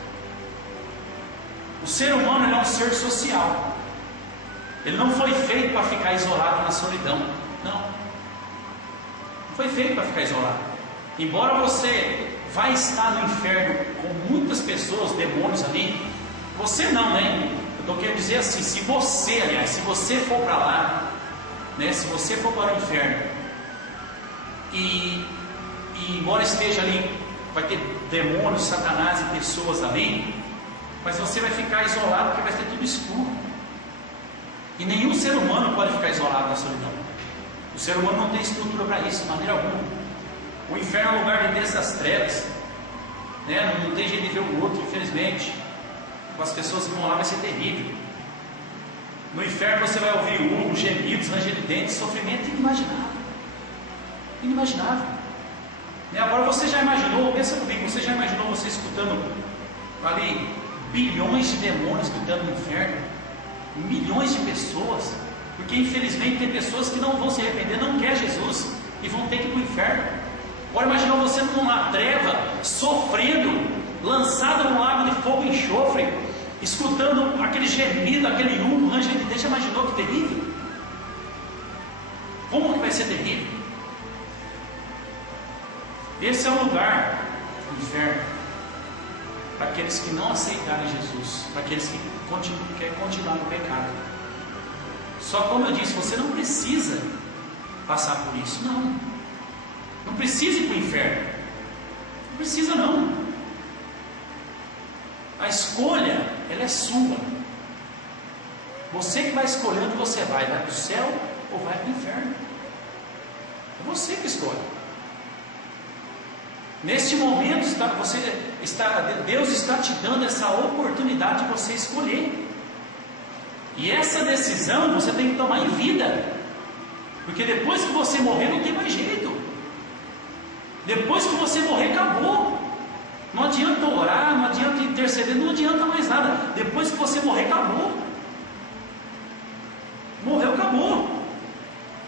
O ser humano é um ser social. Ele não foi feito para ficar isolado na solidão. Não foi feito para ficar isolado. Embora você vai estar no inferno com muitas pessoas, demônios ali, você não, né? Eu estou querendo dizer assim, se você for para lá, né? Se você for para o inferno e embora esteja ali, vai ter demônios, satanás e pessoas ali, mas você vai ficar isolado porque vai ser tudo escuro. E nenhum ser humano pode ficar isolado na solidão. O ser humano não tem estrutura para isso, de maneira alguma. O inferno é um lugar de dessas trevas, né? Não tem jeito de ver o outro, infelizmente. Com as pessoas que vão lá vai ser terrível. No inferno você vai ouvir urros, gemidos, ranger de dentes, sofrimento inimaginável. Né? Agora você já imaginou, pensa comigo, você já imaginou você escutando ali bilhões de demônios gritando no inferno? Milhões de pessoas, porque infelizmente tem pessoas que não vão se arrepender, não quer Jesus e vão ter que ir para o inferno. Agora imaginou você numa treva, sofrendo, lançado num lago de fogo e enxofre, escutando aquele gemido, aquele urro, ranger de dentes. Já imaginou que terrível? Como que vai ser terrível? Esse é o lugar do inferno para aqueles que não aceitarem Jesus, para aqueles que querem continuar no pecado. Só como eu disse, você não precisa passar por isso, não precisa ir para o inferno, não precisa não. A escolha, ela é sua. Você que vai escolher onde você vai para o céu ou vai para o inferno. É você que escolhe. Neste momento Deus está te dando essa oportunidade de você escolher. E essa decisão você tem que tomar em vida. Porque depois que você morrer não tem mais jeito. Depois que você morrer acabou. Não adianta orar, não adianta interceder, não adianta mais nada. Depois que você morrer acabou. Morreu, acabou.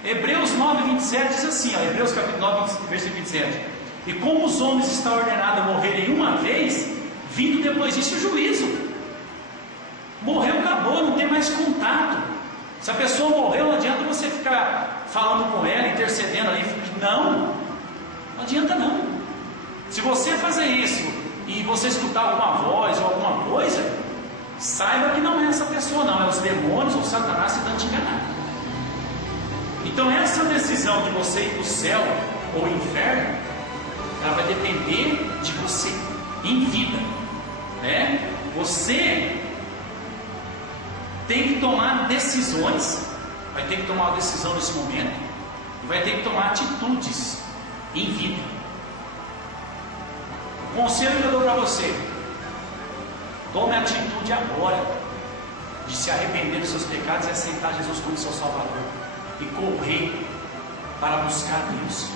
Hebreus 9, 27 diz assim, Hebreus capítulo 9, versículo 27. E como os homens estão ordenados a morrerem uma vez, vindo depois disso o juízo. Morreu, acabou, não tem mais contato. Se a pessoa morreu, não adianta você ficar falando com ela, intercedendo ali. Não adianta não. Se você fazer isso e você escutar alguma voz ou alguma coisa, saiba que não é essa pessoa não, é os demônios ou Satanás tentando te enganar. Então essa decisão de você ir para o céu ou inferno, ela vai depender de você, em vida, né? Você tem que tomar decisões, vai ter que tomar uma decisão nesse momento, e vai ter que tomar atitudes em vida. O conselho que eu dou para você: tome a atitude agora de se arrepender dos seus pecados e aceitar Jesus como seu Salvador, e correr para buscar Deus.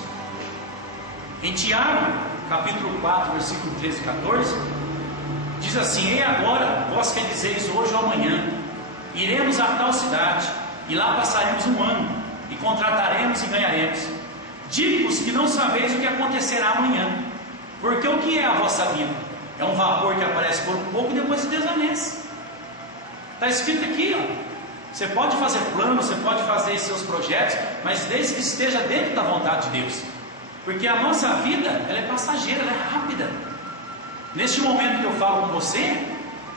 Em Tiago, capítulo 4, versículo 13 e 14, diz assim: e agora, vós que dizeis hoje ou amanhã, iremos a tal cidade, e lá passaremos um ano, e contrataremos e ganharemos. Digo-vos que não sabeis o que acontecerá amanhã, porque o que é a vossa vida? É um vapor que aparece por um pouco e depois se desvanece. Está escrito aqui, ó. Você pode fazer planos, você pode fazer seus projetos, mas desde que esteja dentro da vontade de Deus. Porque a nossa vida, ela é passageira, ela é rápida. Neste momento que eu falo com você,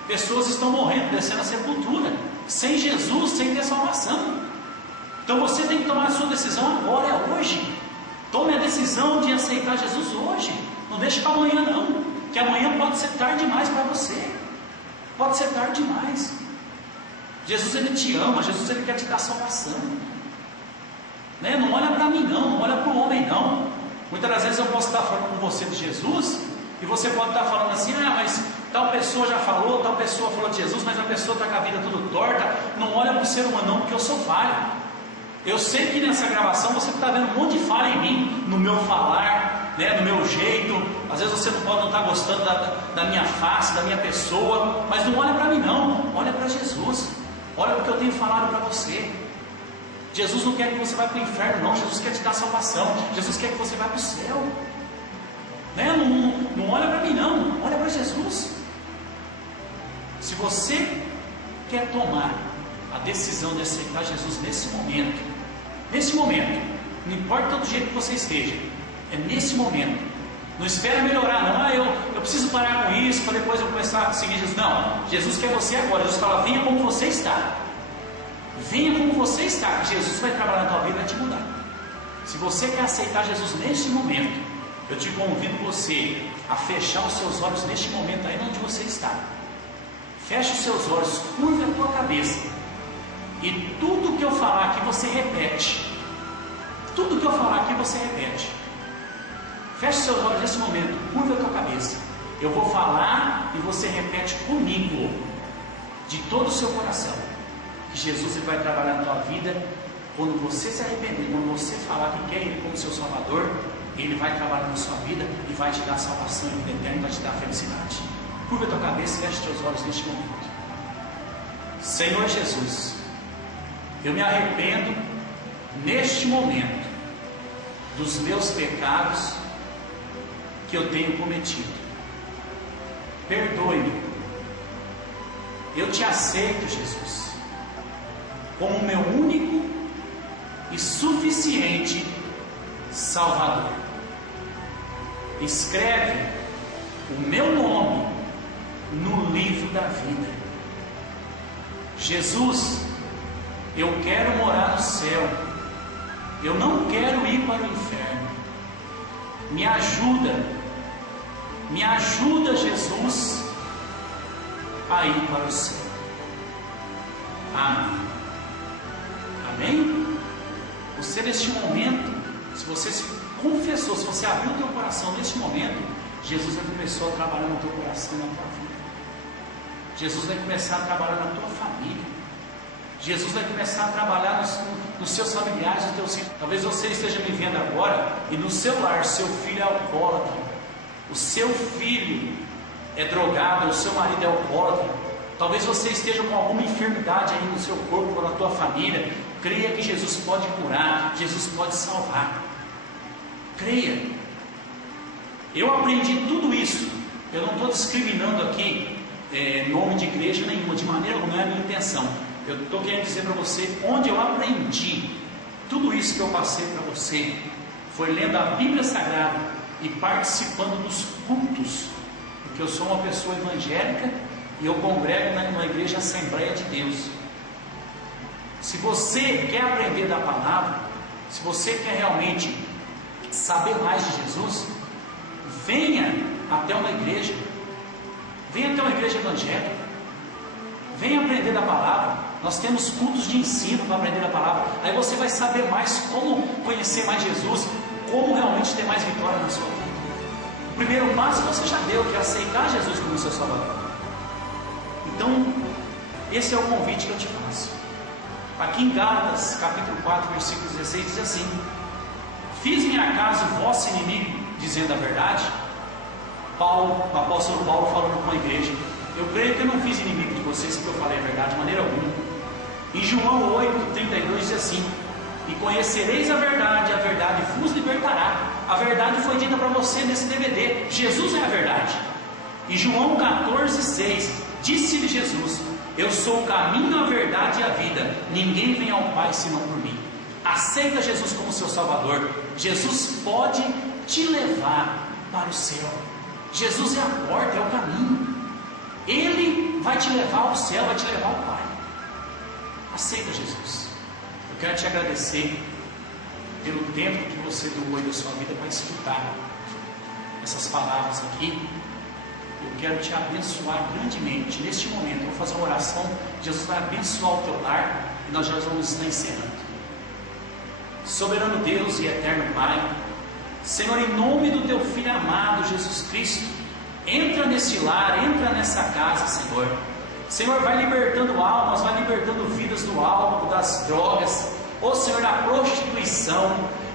pessoas estão morrendo, descendo a sepultura, sem Jesus, sem ter salvação. Então você tem que tomar a sua decisão agora, é hoje. Tome a decisão de aceitar Jesus hoje. Não deixe para amanhã não, que amanhã pode ser tarde demais para você. Pode ser tarde demais. Jesus, ele te ama, Jesus, ele quer te dar salvação, né? Não olha para mim não, não olha para o homem não. Muitas das vezes eu posso estar falando com você de Jesus, e você pode estar falando assim: ah, mas tal pessoa já falou, tal pessoa falou de Jesus, mas a pessoa está com a vida tudo torta. Não olha para o ser humano não, porque eu sou falho. Eu sei que nessa gravação você está vendo um monte de falha em mim, no meu falar, né, no meu jeito. Às vezes você não estar gostando da minha face, da minha pessoa, mas não olha para mim não, olha para Jesus. Olha o que eu tenho falado para você. Jesus não quer que você vá para o inferno não, Jesus quer te dar salvação, Jesus quer que você vá para o céu, né? Não olha para mim não, olha para Jesus. Se você quer tomar a decisão de aceitar Jesus nesse momento, não importa do jeito que você esteja, é nesse momento. Não espera melhorar não, eu preciso parar com isso para depois eu começar a seguir Jesus. Não, Jesus quer você agora. Jesus fala: venha como você está, venha como você está, que Jesus vai trabalhar na tua vida e vai te mudar. Se você quer aceitar Jesus neste momento, eu te convido você a fechar os seus olhos neste momento aí onde você está. Feche os seus olhos, curva a tua cabeça, e tudo que eu falar aqui você repete. Tudo que eu falar aqui você repete. Feche seus olhos nesse momento, curva a tua cabeça. Eu vou falar e você repete comigo, de todo o seu coração, que Jesus vai trabalhar na tua vida. Quando você se arrepender, quando você falar que quer Ele como seu Salvador, Ele vai trabalhar na sua vida e vai te dar salvação e vida eterna, vai te dar felicidade. Curva a tua cabeça e feche teus olhos neste momento. Senhor Jesus, eu me arrependo neste momento dos meus pecados que eu tenho cometido. Perdoe-me. Eu te aceito, Jesus, como meu único e suficiente Salvador. Escreve o meu nome no livro da vida. Jesus, eu quero morar no céu. Eu não quero ir para o inferno. Me ajuda, Jesus, a ir para o céu. Amém. Amém? Você neste momento, se você se confessou, se você abriu o teu coração neste momento, Jesus vai começar a trabalhar no teu coração e na tua vida. Jesus vai começar a trabalhar na tua família. Jesus vai começar a trabalhar nos seus familiares, nos teus filhos. Talvez você esteja me vendo agora e no seu lar, seu filho é alcoólatra, o seu filho é drogado, o seu marido é alcoólatra. Talvez você esteja com alguma enfermidade aí no seu corpo ou na tua família. Creia que Jesus pode curar, Jesus pode salvar. Creia. Eu aprendi tudo isso. Eu não estou discriminando aqui nome de igreja nenhuma, de maneira alguma, não é a minha intenção. Eu estou querendo dizer para você onde eu aprendi Tudo isso que eu passei para você foi lendo a Bíblia Sagrada e participando dos cultos, porque eu sou uma pessoa evangélica e eu congrego numa igreja Assembleia de Deus. Se você quer aprender da palavra, se você quer realmente saber mais de Jesus, venha até uma igreja, venha até uma igreja evangélica, venha aprender da palavra. Nós temos cultos de ensino para aprender a palavra. Aí você vai saber mais como conhecer mais Jesus, como realmente ter mais vitória na sua vida. O primeiro passo você já deu, que é aceitar Jesus como seu Salvador. Então, esse é o convite que eu te faço. Aqui em Gálatas, capítulo 4, versículo 16, diz assim: fiz-me acaso vosso inimigo, dizendo a verdade? O apóstolo Paulo falando com a igreja: eu creio que eu não fiz inimigo de vocês, porque eu falei a verdade de maneira alguma. Em João 8:32 diz assim: e conhecereis a verdade vos libertará. A verdade foi dita para você nesse DVD. Jesus é a verdade. E João 14:6, disse-lhe Jesus: eu sou o caminho, a verdade e a vida, ninguém vem ao Pai senão por mim. Aceita Jesus como seu Salvador. Jesus pode te levar para o céu. Jesus é a porta, é o caminho. Ele vai te levar ao céu, vai te levar ao Pai. Aceita Jesus. Eu quero te agradecer pelo tempo que você doou da sua vida para escutar essas palavras aqui. Eu quero te abençoar grandemente. Neste momento, eu vou fazer uma oração. Jesus vai abençoar o teu lar e nós já vamos estar encerrando. Soberano Deus e eterno Pai, Senhor, em nome do teu Filho amado Jesus Cristo, entra nesse lar, entra nessa casa, Senhor. Senhor, vai libertando almas, vai libertando vidas do álcool, das drogas, ó Senhor, da prostituição.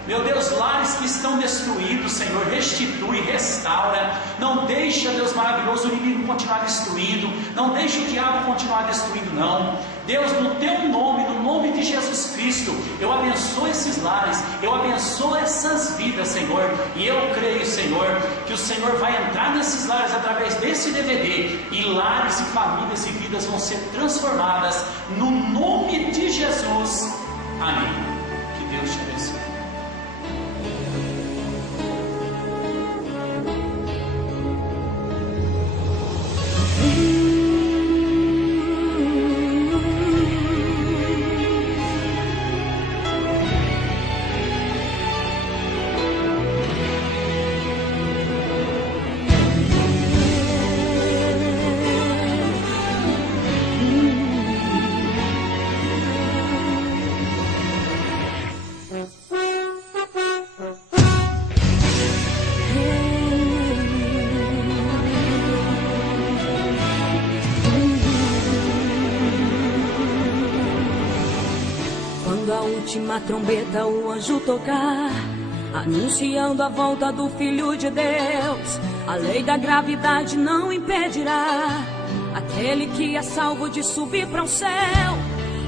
Meu Deus, lares que estão destruídos, Senhor, restitui, restaura. Não deixa, Deus maravilhoso, o inimigo continuar destruindo. Não deixa o diabo continuar destruindo, não. Deus, no teu nome, no nome de Jesus Cristo, eu abençoo esses lares, eu abençoo essas vidas, Senhor. E eu creio, Senhor, que o Senhor vai entrar nesses lares através desse DVD. E lares e famílias e vidas vão ser transformadas no nome de Jesus. Amém. Que Deus te abençoe. Última trombeta o anjo tocar, anunciando a volta do Filho de Deus. A lei da gravidade não impedirá aquele que é salvo de subir para o céu.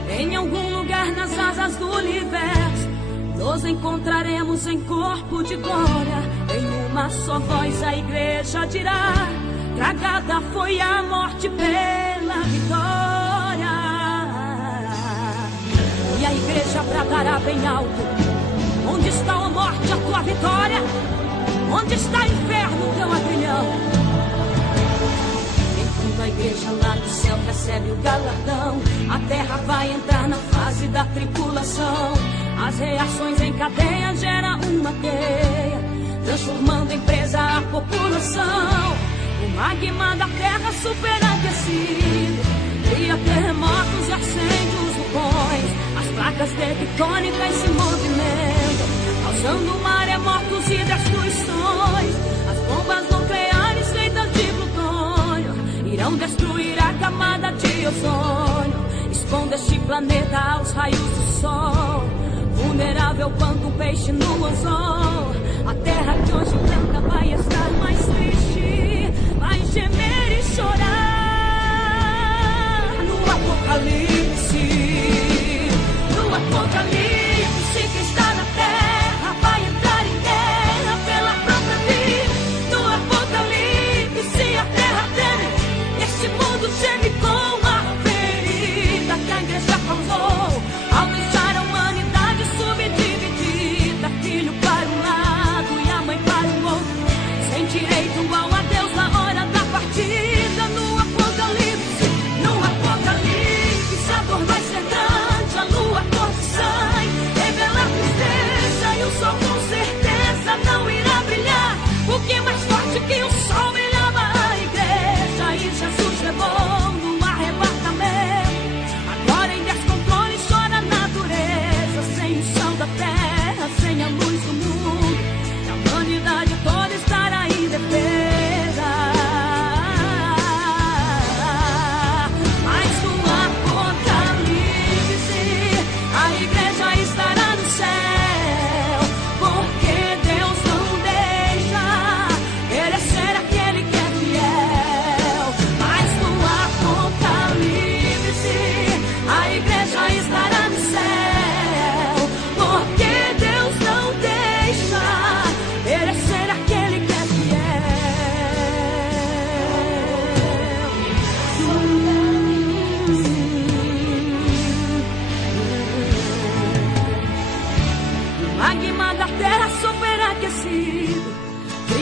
Em algum lugar nas asas do universo nos encontraremos em corpo de glória. Em uma só voz a igreja dirá: tragada foi a morte pela vitória. E a igreja bradará bem alto: onde está, ó morte, a tua vitória? Onde está, inferno, teu agrilhão? Enquanto a igreja lá do céu recebe o galardão, a terra vai entrar na fase da tribulação. As reações em cadeia geram uma teia, transformando em presa a população. O magma da terra superaquecido cria terremotos e acende os vulcões. As placas tectônicas se movimentam, causando maremotos e destruições. As bombas nucleares feitas de plutônio irão destruir a camada de ozônio, expondo este planeta aos raios do sol. Vulnerável quanto um peixe no anzol, a terra que hoje planta vai estar mais triste, vai gemer e chorar no Apocalipse. No Apocalipse, quem está na terra vai entrar em guerra pela própria vida. No Apocalipse, a terra treme, este mundo geme com a ferida que a igreja causou ao deixar a humanidade subir.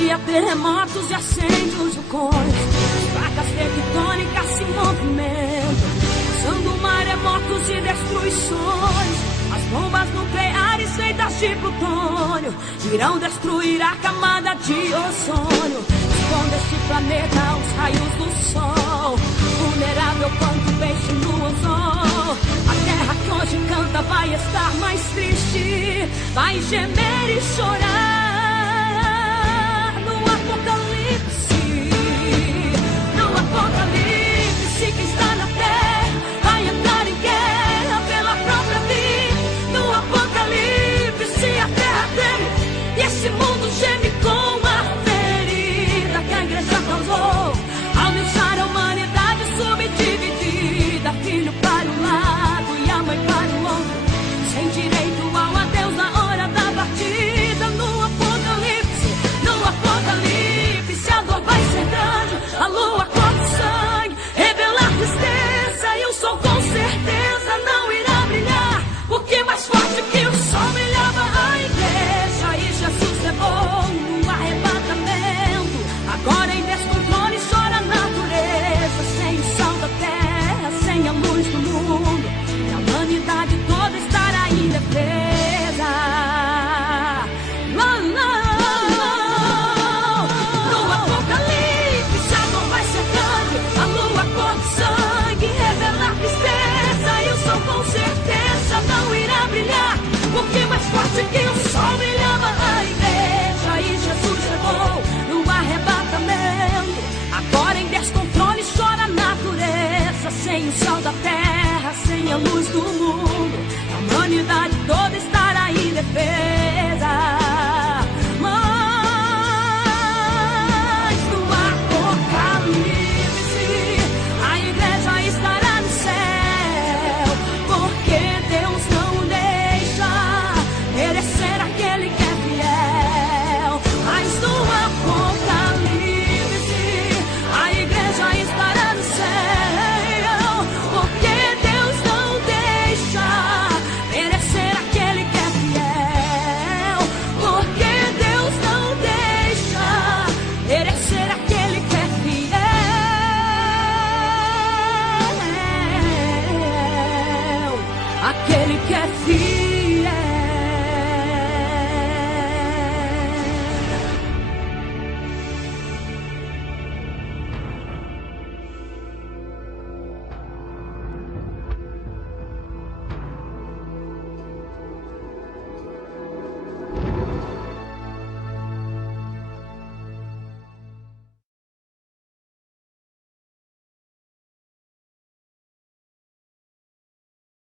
havia terremotos e acende vulcões. Placas tectônicas se movimentam, causando maremotos e destruições. As bombas nucleares feitas de plutônio irão destruir a camada de ozônio, expondo este planeta aos raios do sol, vulnerável quanto peixe no anzol. A terra que hoje canta vai estar mais triste, vai gemer e chorar.